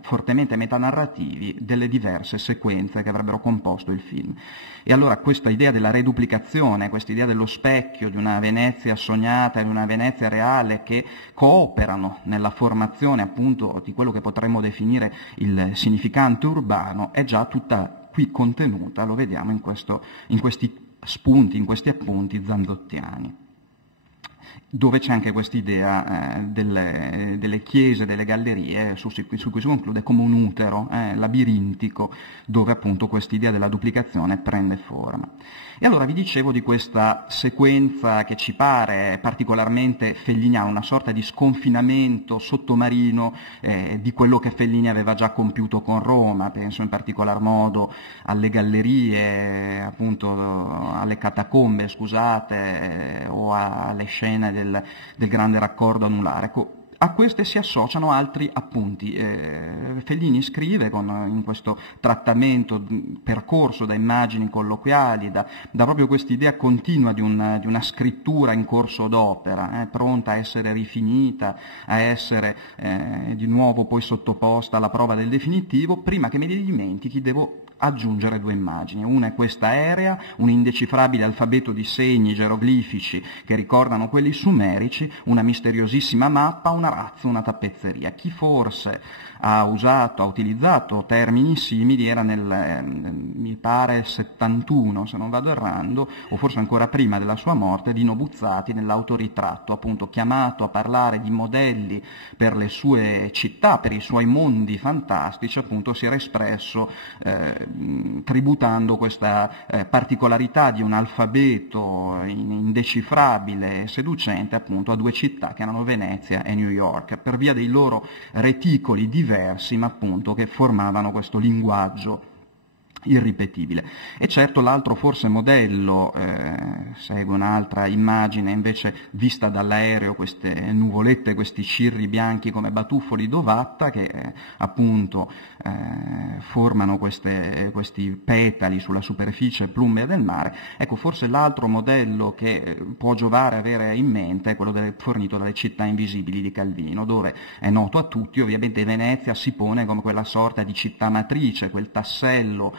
fortemente metanarrativi delle diverse sequenze che avrebbero composto il film. E allora questa idea della reduplicazione, questa idea dello specchio, di una Venezia sognata e di una Venezia reale che cooperano nella formazione appunto di quello che potremmo definire il significante urbano, è già tutta qui contenuta, lo vediamo in questi spunti, in questi appunti zanzottiani, dove c'è anche quest'idea delle chiese, delle gallerie, su cui si conclude come un utero labirintico, dove appunto quest'idea della duplicazione prende forma. E allora vi dicevo di questa sequenza che ci pare particolarmente felliniana, una sorta di sconfinamento sottomarino di quello che Fellini aveva già compiuto con Roma, penso in particolar modo alle gallerie, appunto alle catacombe, scusate, o alle scene del grande raccordo anulare. Ecco, a queste si associano altri appunti. Fellini scrive in questo trattamento percorso da immagini colloquiali, da proprio quest'idea continua di una scrittura in corso d'opera, pronta a essere rifinita, a essere di nuovo poi sottoposta alla prova del definitivo. Prima che me li dimentichi devo aggiungere due immagini. Una è questa aerea, un indecifrabile alfabeto di segni geroglifici che ricordano quelli sumerici, una misteriosissima mappa, una razza, una tappezzeria. Chi forse ha utilizzato termini simili era mi pare 71, se non vado errando, o forse ancora prima della sua morte, Dino Buzzati nell'autoritratto, appunto chiamato a parlare di modelli per le sue città, per i suoi mondi fantastici, appunto si era espresso tributando questa particolarità di un alfabeto indecifrabile e seducente appunto a due città che erano Venezia e New York, per via dei loro reticoli diversi, ma appunto che formavano questo linguaggio irripetibile. E certo l'altro forse modello, segue un'altra immagine invece vista dall'aereo, queste nuvolette, questi cirri bianchi come batuffoli d'ovatta che appunto formano questi petali sulla superficie plumbea del mare. Ecco, forse l'altro modello che può giovare avere in mente è quello fornito dalle Città invisibili di Calvino, dove è noto a tutti, ovviamente Venezia si pone come quella sorta di città matrice, quel tassello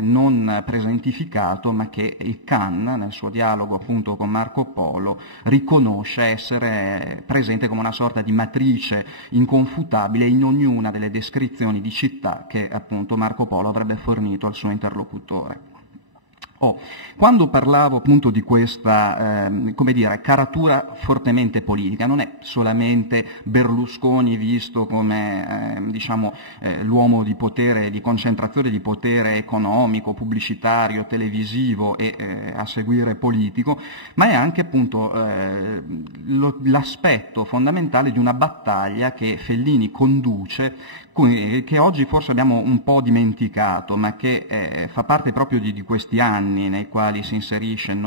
non presentificato, ma che il Can, nel suo dialogo appunto con Marco Polo, riconosce essere presente come una sorta di matrice inconfutabile in ognuna delle descrizioni di città che appunto Marco Polo avrebbe fornito al suo interlocutore. Quando parlavo appunto di questa, come dire, caratura fortemente politica, non è solamente Berlusconi visto come, l'uomo di potere, di concentrazione di potere economico, pubblicitario, televisivo e a seguire politico, ma è anche appunto l'aspetto fondamentale di una battaglia che Fellini conduce, che oggi forse abbiamo un po' dimenticato, ma che fa parte proprio di questi anni nei quali si inserisce il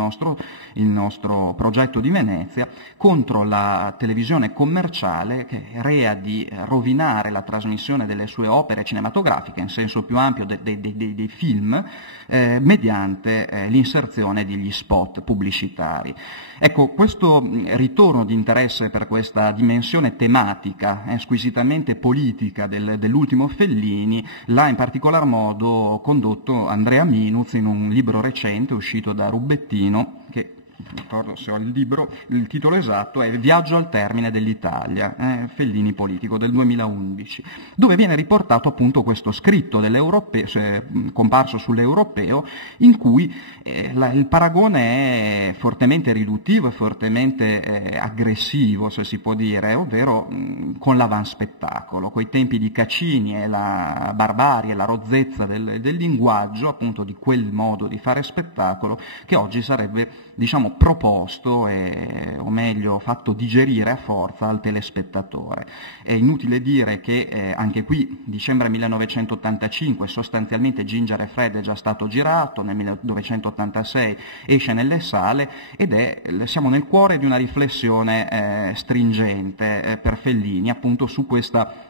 nostro progetto di Venezia, contro la televisione commerciale che rea di rovinare la trasmissione delle sue opere cinematografiche, in senso più ampio dei film, mediante l'inserzione degli spot pubblicitari. Ecco, questo ritorno di interesse per questa dimensione tematica, squisitamente politica dell'ultimo Fellini, l'ha in particolar modo condotto Andrea Minuz in un libro recente uscito da Rubettino, che ricordo se ho il libro, il titolo esatto è Viaggio al termine dell'Italia, Fellini politico, del 2011, dove viene riportato appunto questo scritto dell'Europeo, comparso sull'Europeo, in cui il paragone è fortemente riduttivo e fortemente aggressivo, se si può dire, ovvero con l'avanspettacolo, coi tempi di Caccini e la barbarie, la rozzezza del linguaggio, appunto di quel modo di fare spettacolo che oggi sarebbe, diciamo, proposto o meglio fatto digerire a forza al telespettatore. È inutile dire che anche qui dicembre 1985 sostanzialmente Ginger e Fred è già stato girato, nel 1986 esce nelle sale ed siamo nel cuore di una riflessione stringente per Fellini appunto su questa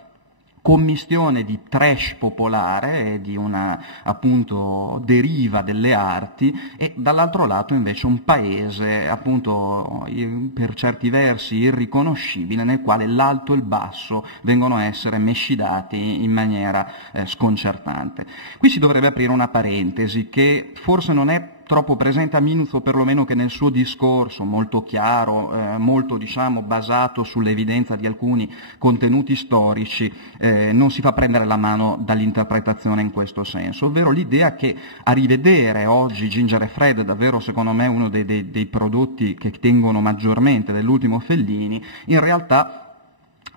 commistione di trash popolare e di una appunto deriva delle arti e dall'altro lato invece un paese appunto per certi versi irriconoscibile nel quale l'alto e il basso vengono a essere mescidati in maniera sconcertante. Qui si dovrebbe aprire una parentesi che forse non è troppo presente a Minuzzo, perlomeno che nel suo discorso molto chiaro, molto diciamo basato sull'evidenza di alcuni contenuti storici, non si fa prendere la mano dall'interpretazione in questo senso, ovvero l'idea che a rivedere oggi Ginger e Fred, davvero secondo me uno dei prodotti che tengono maggiormente dell'ultimo Fellini, in realtà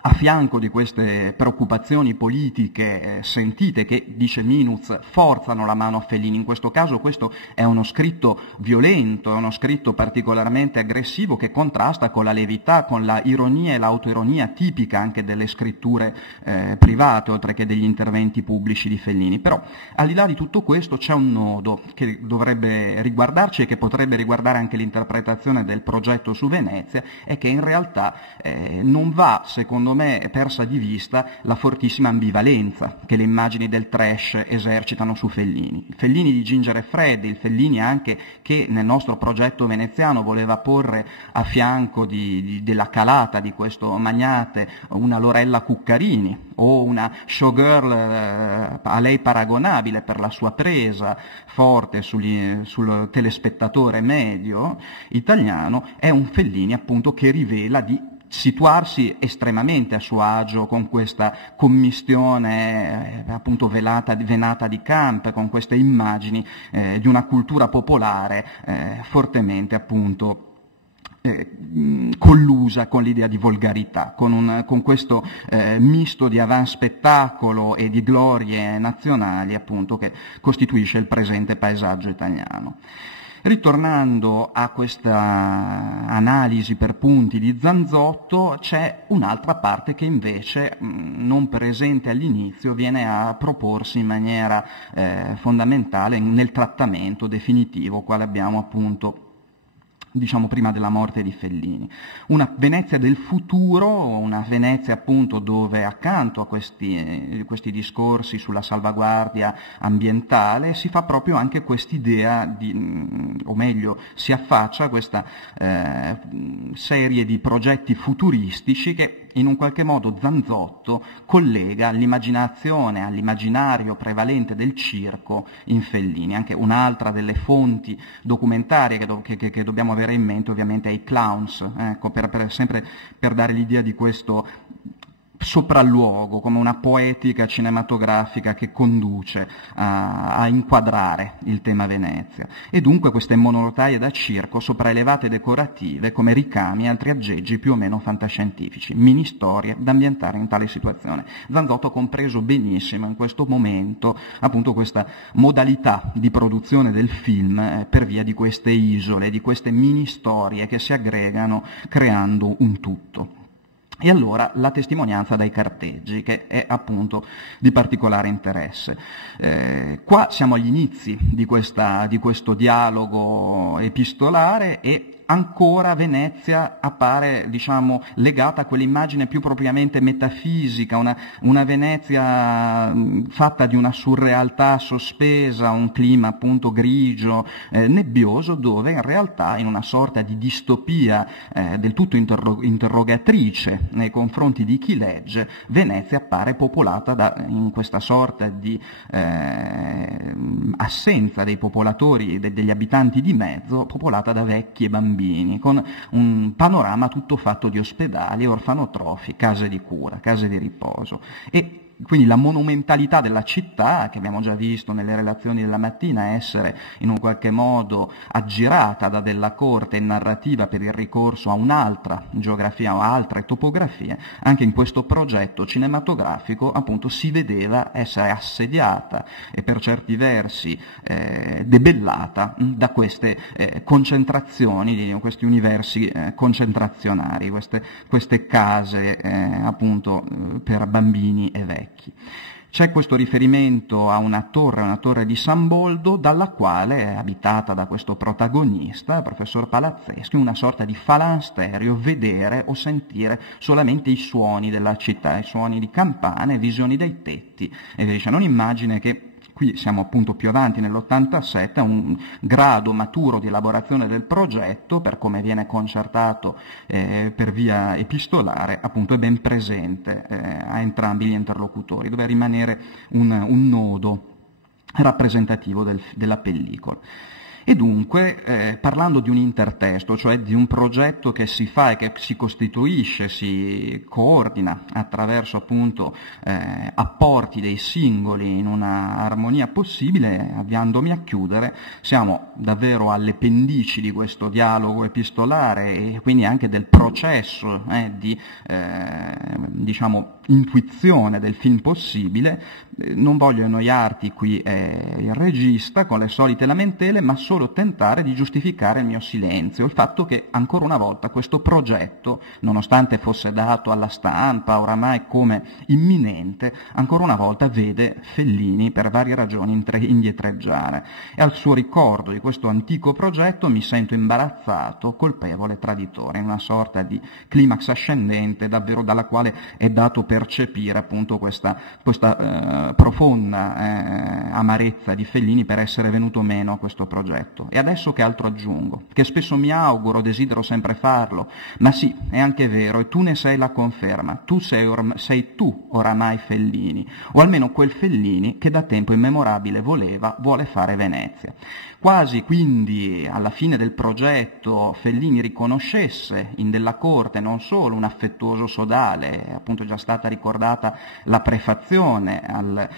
a fianco di queste preoccupazioni politiche sentite che, dice Minuz, forzano la mano a Fellini. In questo caso questo è uno scritto violento, è uno scritto particolarmente aggressivo che contrasta con la levità, con la ironia e l'autoironia tipica anche delle scritture private, oltre che degli interventi pubblici di Fellini. Però al di là di tutto questo c'è un nodo che dovrebbe riguardarci e che potrebbe riguardare anche l'interpretazione del progetto su Venezia, è che in realtà non va, secondo me, persa di vista la fortissima ambivalenza che le immagini del trash esercitano su Fellini. Il Fellini di Ginger e Fred, il Fellini anche che nel nostro progetto veneziano voleva porre a fianco della calata di questo magnate una Lorella Cuccarini o una showgirl a lei paragonabile per la sua presa forte sul telespettatore medio italiano, è un Fellini appunto che rivela di situarsi estremamente a suo agio con questa commistione appunto venata di Camp, con queste immagini di una cultura popolare fortemente appunto collusa con l'idea di volgarità, con questo misto di avanspettacolo e di glorie nazionali appunto che costituisce il presente paesaggio italiano. Ritornando a questa analisi per punti di Zanzotto, c'è un'altra parte che invece, non presente all'inizio, viene a proporsi in maniera fondamentale nel trattamento definitivo, quale abbiamo appunto diciamo prima della morte di Fellini. Una Venezia del futuro, una Venezia appunto dove accanto a questi discorsi sulla salvaguardia ambientale si fa proprio anche quest'idea o meglio si affaccia a questa serie di progetti futuristici che in un qualche modo Zanzotto collega all'immaginazione, all'immaginario prevalente del circo in Fellini. Anche un'altra delle fonti documentarie che dobbiamo avere in mente ovviamente è i clowns, ecco, sempre per dare l'idea di questo sopralluogo come una poetica cinematografica che conduce a inquadrare il tema Venezia. E dunque queste monotaie da circo sopraelevate e decorative come ricami e altri aggeggi più o meno fantascientifici, mini storie da ambientare in tale situazione. Zanzotto ha compreso benissimo in questo momento appunto questa modalità di produzione del film per via di queste isole, di queste mini storie che si aggregano creando un tutto. E allora la testimonianza dai carteggi, che è appunto di particolare interesse. Qua siamo agli inizi di questo dialogo epistolare e ancora Venezia appare, diciamo, legata a quell'immagine più propriamente metafisica, una Venezia fatta di una surrealtà sospesa, un clima appunto grigio, nebbioso, dove in realtà in una sorta di distopia del tutto interrogatrice nei confronti di chi legge, Venezia appare popolata in questa sorta di assenza dei popolatori, degli abitanti di mezzo, popolata da vecchi e bambini bambini, con un panorama tutto fatto di ospedali, orfanotrofi, case di cura, case di riposo. E quindi la monumentalità della città, che abbiamo già visto nelle relazioni della mattina, essere in un qualche modo aggirata da Della Corte in narrativa per il ricorso a un'altra geografia o a altre topografie, anche in questo progetto cinematografico appunto si vedeva essere assediata e per certi versi debellata da queste concentrazioni, di questi universi concentrazionari, queste case appunto per bambini e vecchi. C'è questo riferimento a una torre di San Boldo, dalla quale è abitata da questo protagonista, il professor Palazzeschi, una sorta di falanstereo, vedere o sentire solamente i suoni della città, i suoni di campane, visioni dei tetti, e dice, non immagine che qui siamo appunto più avanti nell'87, un grado maturo di elaborazione del progetto, per come viene concertato per via epistolare, appunto è ben presente a entrambi gli interlocutori, deve rimanere un nodo rappresentativo della pellicola. E dunque, parlando di un intertesto, cioè di un progetto che si fa e che si costituisce, si coordina attraverso appunto apporti dei singoli in una armonia possibile, avviandomi a chiudere, siamo davvero alle pendici di questo dialogo epistolare e quindi anche del processo di diciamo intuizione del film possibile. Non voglio annoiarti qui il regista con le solite lamentele, ma solo tentare di giustificare il mio silenzio, il fatto che ancora una volta questo progetto, nonostante fosse dato alla stampa oramai come imminente, ancora una volta vede Fellini per varie ragioni indietreggiare, e al suo ricordo di questo antico progetto mi sento imbarazzato, colpevole, traditore, in una sorta di climax ascendente davvero dalla quale è dato percepire appunto questa profonda amarezza di Fellini per essere venuto meno a questo progetto. E adesso che altro aggiungo? Che spesso mi auguro, desidero sempre farlo, ma sì, è anche vero, e tu ne sei la conferma, tu sei tu oramai Fellini, o almeno quel Fellini che da tempo immemorabile vuole fare Venezia. Quasi quindi alla fine del progetto Fellini riconoscesse in Della Corte non solo un affettuoso sodale, appunto è già stata ricordata la prefazione al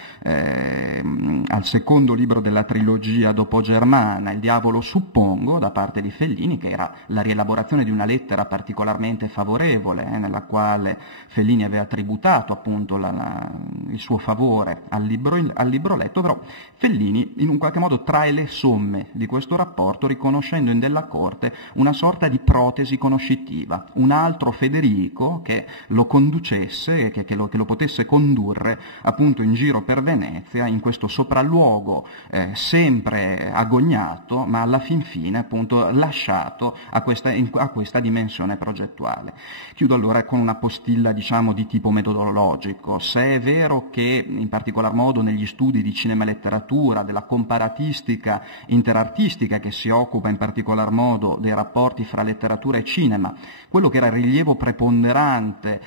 secondo libro della trilogia dopo Germana, Il diavolo suppongo, da parte di Fellini, che era la rielaborazione di una lettera particolarmente favorevole, nella quale Fellini aveva tributato appunto il suo favore al libro letto, però Fellini in un qualche modo trae le somme di questo rapporto, riconoscendo in Della Corte una sorta di protesi conoscitiva, un altro Federico che lo conducesse, che lo potesse condurre appunto in giro per Venezia, in questo sopralluogo sempre agognato, ma alla fin fine appunto lasciato a questa dimensione progettuale. Chiudo allora con una postilla diciamo di tipo metodologico. Se è vero che in particolar modo negli studi di cinema e letteratura, della comparatistica interartistica che si occupa in particolar modo dei rapporti fra letteratura e cinema, quello che era il rilievo preponderante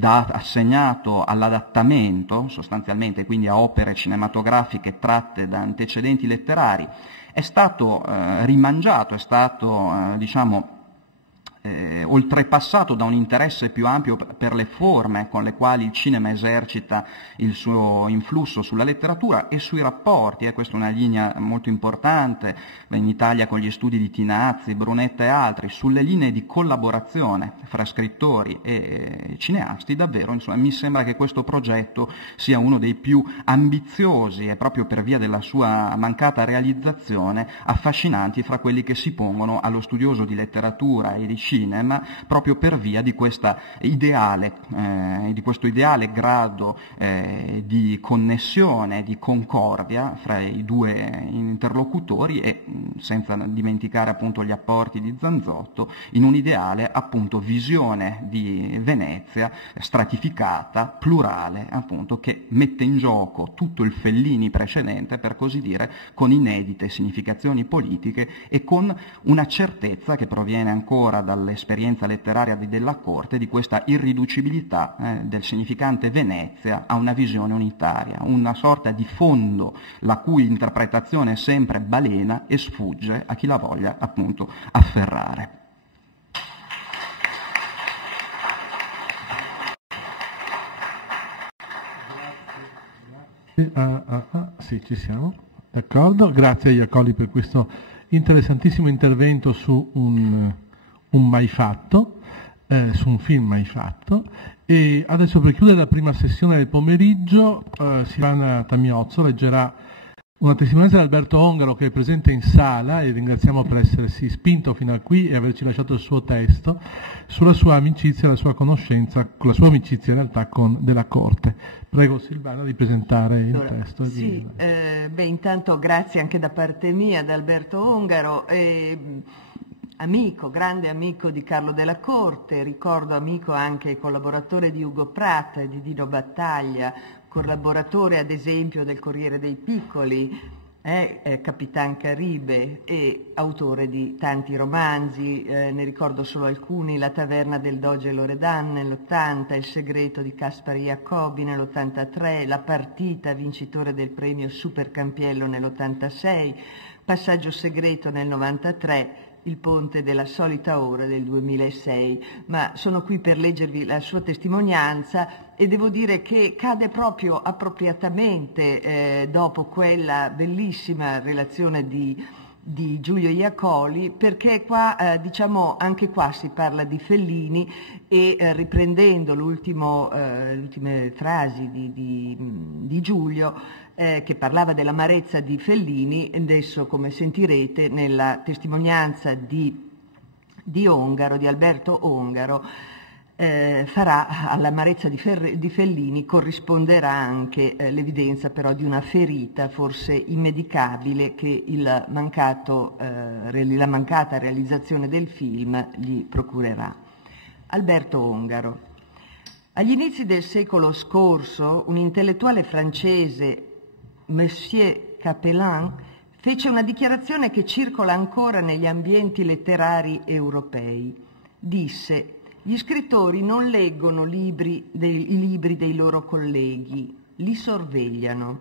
assegnato all'adattamento, sostanzialmente quindi a opere cinematografiche tratte da antecedenti letterari, è stato rimangiato, è stato diciamo oltrepassato da un interesse più ampio per le forme con le quali il cinema esercita il suo influsso sulla letteratura e sui rapporti, questa è una linea molto importante in Italia con gli studi di Tinazzi, Brunetta e altri, sulle linee di collaborazione fra scrittori e cineasti. Davvero insomma, mi sembra che questo progetto sia uno dei più ambiziosi e proprio per via della sua mancata realizzazione affascinanti fra quelli che si pongono allo studioso di letteratura e di cinema, proprio per via di questo ideale grado di connessione, di concordia fra i due interlocutori e senza dimenticare appunto gli apporti di Zanzotto in un'ideale appunto visione di Venezia stratificata, plurale appunto, che mette in gioco tutto il Fellini precedente, per così dire, con inedite significazioni politiche e con una certezza che proviene ancora dal dall'esperienza letteraria di Della Corte di questa irriducibilità del significante Venezia a una visione unitaria, una sorta di fondo la cui interpretazione è sempre balena e sfugge a chi la voglia appunto afferrare. Sì, ci siamo, d'accordo. Grazie a Iacoli per questo interessantissimo intervento su un mai fatto, su un film mai fatto. E adesso, per chiudere la prima sessione del pomeriggio, Silvana Tamiozzo leggerà una testimonianza di Alberto Ongaro, che è presente in sala, e ringraziamo per essersi spinto fino a qui e averci lasciato il suo testo sulla sua amicizia e la sua conoscenza, con la sua amicizia in realtà con Della Corte. Prego Silvana di presentare il testo. Sì, intanto grazie anche da parte mia ad Alberto Ongaro, amico, grande amico di Carlo Della Corte, ricordo amico anche e collaboratore di Ugo Pratt e di Dino Battaglia, collaboratore ad esempio del Corriere dei Piccoli, Capitan Caribe, e autore di tanti romanzi, ne ricordo solo alcuni: La taverna del Doge Loredan nell'80, Il segreto di Caspari Jacobi nell'83, La partita, vincitore del premio Super Campiello nell'86, Passaggio segreto nel 93, Il ponte della solita ora del 2006, ma sono qui per leggervi la sua testimonianza e devo dire che cade proprio appropriatamente dopo quella bellissima relazione di Giulio Iacoli, perché qua anche qua si parla di Fellini e riprendendo le ultime frasi di Giulio, che parlava dell'amarezza di Fellini, adesso come sentirete nella testimonianza di Ongaro, di Alberto Ongaro, farà all'amarezza di Fellini corrisponderà anche l'evidenza però di una ferita forse immedicabile che la mancata realizzazione del film gli procurerà. Alberto Ongaro. Agli inizi del secolo scorso un intellettuale francese, Monsieur Capelin, fece una dichiarazione che circola ancora negli ambienti letterari europei. Disse: gli scrittori non leggono i libri dei loro colleghi, li sorvegliano.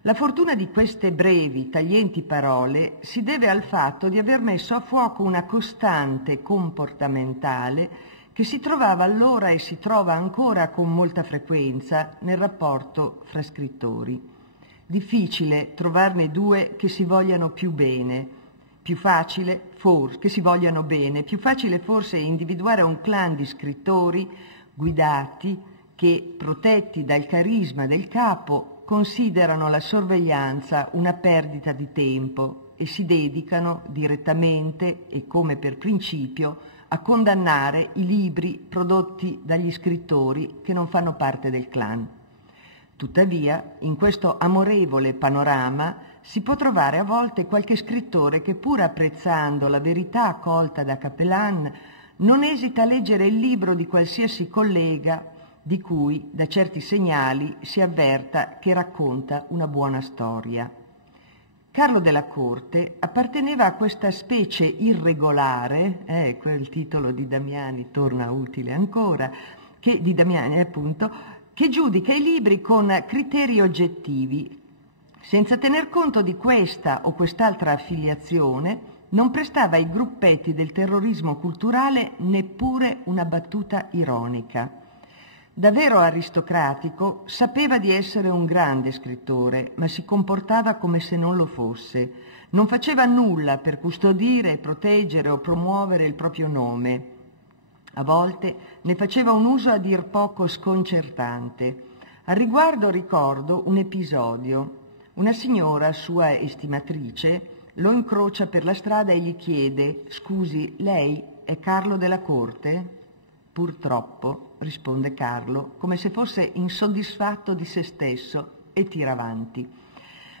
La fortuna di queste brevi, taglienti parole si deve al fatto di aver messo a fuoco una costante comportamentale che si trovava allora e si trova ancora con molta frequenza nel rapporto fra scrittori. Difficile trovarne due che si vogliano più bene, che si vogliano bene, più facile forse individuare un clan di scrittori guidati che, protetti dal carisma del capo, considerano la sorveglianza una perdita di tempo e si dedicano direttamente e come per principio a condannare i libri prodotti dagli scrittori che non fanno parte del clan. Tuttavia, in questo amorevole panorama si può trovare a volte qualche scrittore che, pur apprezzando la verità accolta da Capelin, non esita a leggere il libro di qualsiasi collega di cui, da certi segnali, si avverta che racconta una buona storia. Carlo Della Corte apparteneva a questa specie irregolare, quel titolo di Damiani torna utile ancora, di Damiani appunto, che giudica i libri con criteri oggettivi. Senza tener conto di questa o quest'altra affiliazione, non prestava ai gruppetti del terrorismo culturale neppure una battuta ironica. Da vero aristocratico, sapeva di essere un grande scrittore, ma si comportava come se non lo fosse. Non faceva nulla per custodire, proteggere o promuovere il proprio nome. A volte ne faceva un uso a dir poco sconcertante. Al riguardo ricordo un episodio. Una signora, sua estimatrice, lo incrocia per la strada e gli chiede: «Scusi, lei è Carlo Della Corte?» «Purtroppo», risponde Carlo, come se fosse insoddisfatto di se stesso, e tira avanti.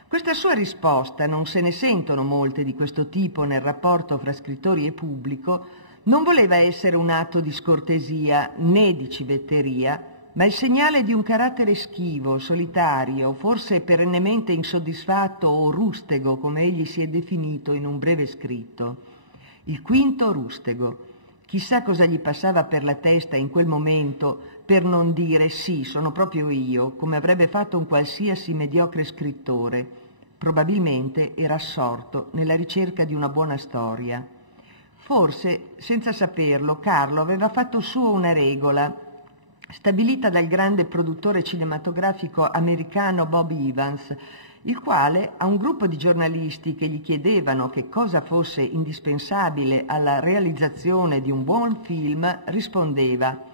Questa sua risposta, non se ne sentono molte di questo tipo nel rapporto fra scrittori e pubblico, non voleva essere un atto di scortesia né di civetteria, ma il segnale di un carattere schivo, solitario, forse perennemente insoddisfatto o rustego, come egli si è definito in un breve scritto. Il quinto rustego. Chissà cosa gli passava per la testa in quel momento per non dire sì, sono proprio io, come avrebbe fatto un qualsiasi mediocre scrittore. Probabilmente era assorto nella ricerca di una buona storia. Forse, senza saperlo, Carlo aveva fatto suo una regola, stabilita dal grande produttore cinematografico americano Bob Evans, il quale a un gruppo di giornalisti che gli chiedevano che cosa fosse indispensabile alla realizzazione di un buon film, rispondeva: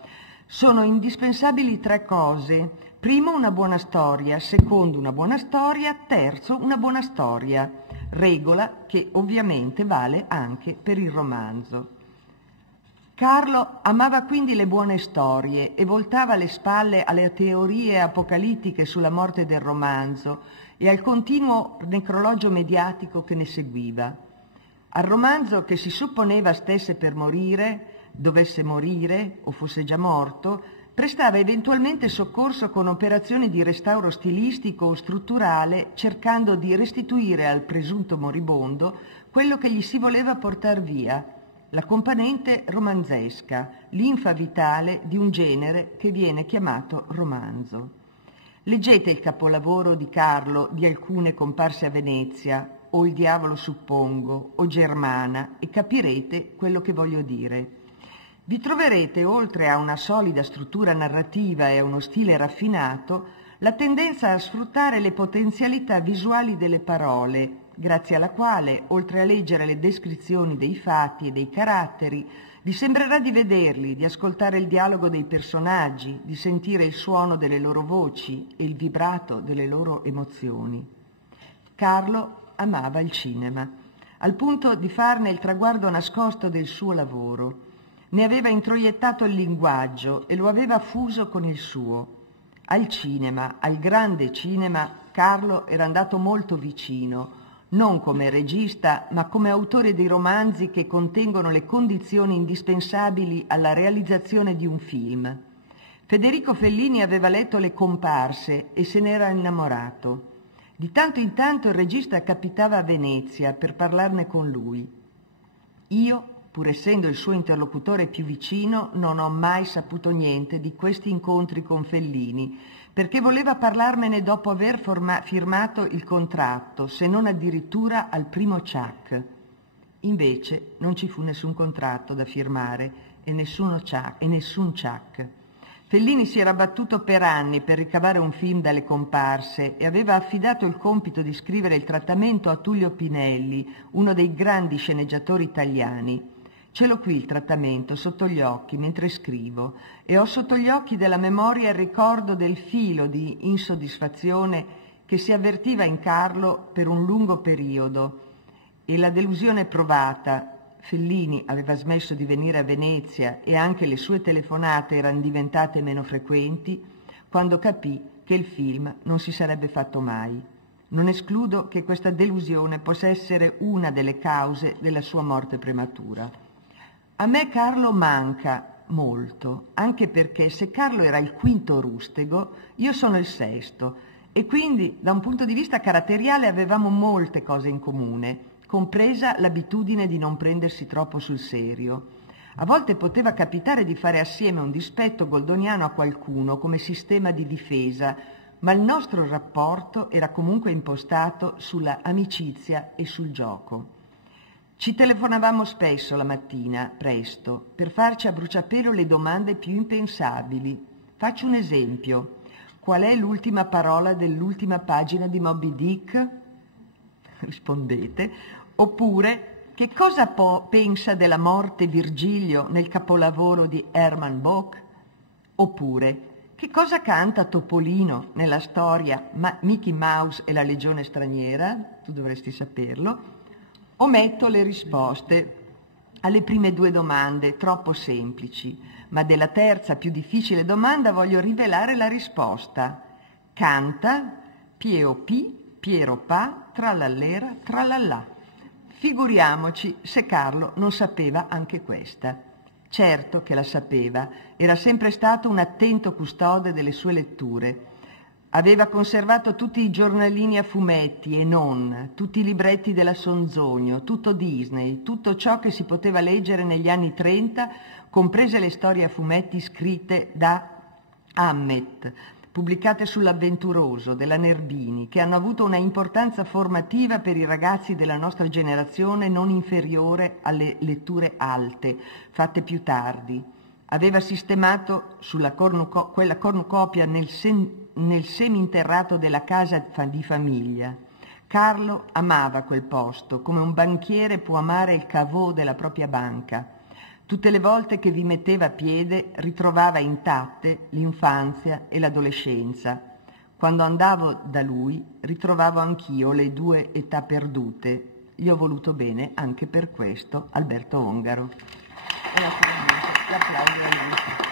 sono indispensabili 3 cose. Primo, una buona storia. Secondo, una buona storia. Terzo, una buona storia. Regola che ovviamente vale anche per il romanzo. Carlo amava quindi le buone storie e voltava le spalle alle teorie apocalittiche sulla morte del romanzo e al continuo necrologio mediatico che ne seguiva. Al romanzo, che si supponeva stesse per morire, dovesse morire o fosse già morto, prestava eventualmente soccorso con operazioni di restauro stilistico o strutturale, cercando di restituire al presunto moribondo quello che gli si voleva portar via, la componente romanzesca, linfa vitale di un genere che viene chiamato romanzo. Leggete il capolavoro di Carlo di alcune comparse a Venezia, o Il diavolo suppongo, o Germana, e capirete quello che voglio dire. Vi troverete, oltre a una solida struttura narrativa e a uno stile raffinato, la tendenza a sfruttare le potenzialità visuali delle parole, grazie alla quale, oltre a leggere le descrizioni dei fatti e dei caratteri, vi sembrerà di vederli, di ascoltare il dialogo dei personaggi, di sentire il suono delle loro voci e il vibrato delle loro emozioni. Carlo amava il cinema, al punto di farne il traguardo nascosto del suo lavoro. Ne aveva introiettato il linguaggio e lo aveva fuso con il suo. Al cinema, al grande cinema, Carlo era andato molto vicino, non come regista, ma come autore di romanzi che contengono le condizioni indispensabili alla realizzazione di un film. Federico Fellini aveva letto Le comparse e se n'era innamorato. Di tanto in tanto il regista capitava a Venezia per parlarne con lui. Io, pur essendo il suo interlocutore più vicino, non ho mai saputo niente di questi incontri con Fellini, perché voleva parlarmene dopo aver firmato il contratto, se non addirittura al primo ciak. Invece non ci fu nessun contratto da firmare e nessun ciak. Fellini si era battuto per anni per ricavare un film dalle comparse e aveva affidato il compito di scrivere il trattamento a Tullio Pinelli, uno dei grandi sceneggiatori italiani. Ce l'ho qui il trattamento sotto gli occhi mentre scrivo e ho sotto gli occhi della memoria il ricordo del filo di insoddisfazione che si avvertiva in Carlo per un lungo periodo e la delusione provata. Fellini aveva smesso di venire a Venezia e anche le sue telefonate erano diventate meno frequenti quando capì che il film non si sarebbe fatto mai. Non escludo che questa delusione possa essere una delle cause della sua morte prematura. A me Carlo manca molto, anche perché se Carlo era il quinto rustego, io sono il sesto, e quindi da un punto di vista caratteriale avevamo molte cose in comune, compresa l'abitudine di non prendersi troppo sul serio. A volte poteva capitare di fare assieme un dispetto goldoniano a qualcuno come sistema di difesa, ma il nostro rapporto era comunque impostato sulla amicizia e sul gioco. Ci telefonavamo spesso la mattina, presto, per farci a bruciapelo le domande più impensabili. Faccio un esempio. Qual è l'ultima parola dell'ultima pagina di Moby Dick? Rispondete. Oppure, che cosa pensa della morte Virgilio nel capolavoro di Hermann Bock? Oppure, che cosa canta Topolino nella storia Mickey Mouse e la legione straniera? Tu dovresti saperlo. Ometto le risposte alle prime 2 domande, troppo semplici, ma della terza, più difficile domanda voglio rivelare la risposta. Canta Piero Pa, trallallera, trallallà. Figuriamoci se Carlo non sapeva anche questa. Certo che la sapeva, era sempre stato un attento custode delle sue letture. Aveva conservato tutti i giornalini a fumetti e non, tutti i libretti della Sonzogno, tutto Disney, tutto ciò che si poteva leggere negli anni 30, comprese le storie a fumetti scritte da Hammett, pubblicate sull'Avventuroso della Nerbini, che hanno avuto una importanza formativa per i ragazzi della nostra generazione non inferiore alle letture alte, fatte più tardi. Aveva sistemato quella cornucopia nel seminterrato della casa di famiglia. Carlo amava quel posto, come un banchiere può amare il caveau della propria banca. Tutte le volte che vi metteva piede ritrovava intatte l'infanzia e l'adolescenza. Quando andavo da lui ritrovavo anch'io le due età perdute. Gli ho voluto bene anche per questo, Alberto Ongaro. E l'applauso a lui.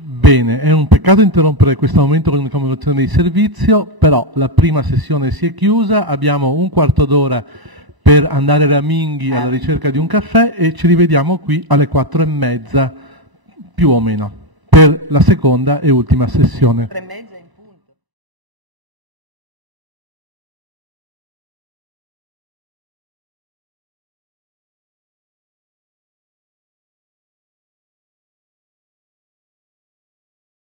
Bene, è un peccato interrompere questo momento con la comunicazione di servizio, però la prima sessione si è chiusa, abbiamo un quarto d'ora per andare a Raminghi alla ricerca di un caffè e ci rivediamo qui alle 4:30, più o meno, per la seconda e ultima sessione. 3:30?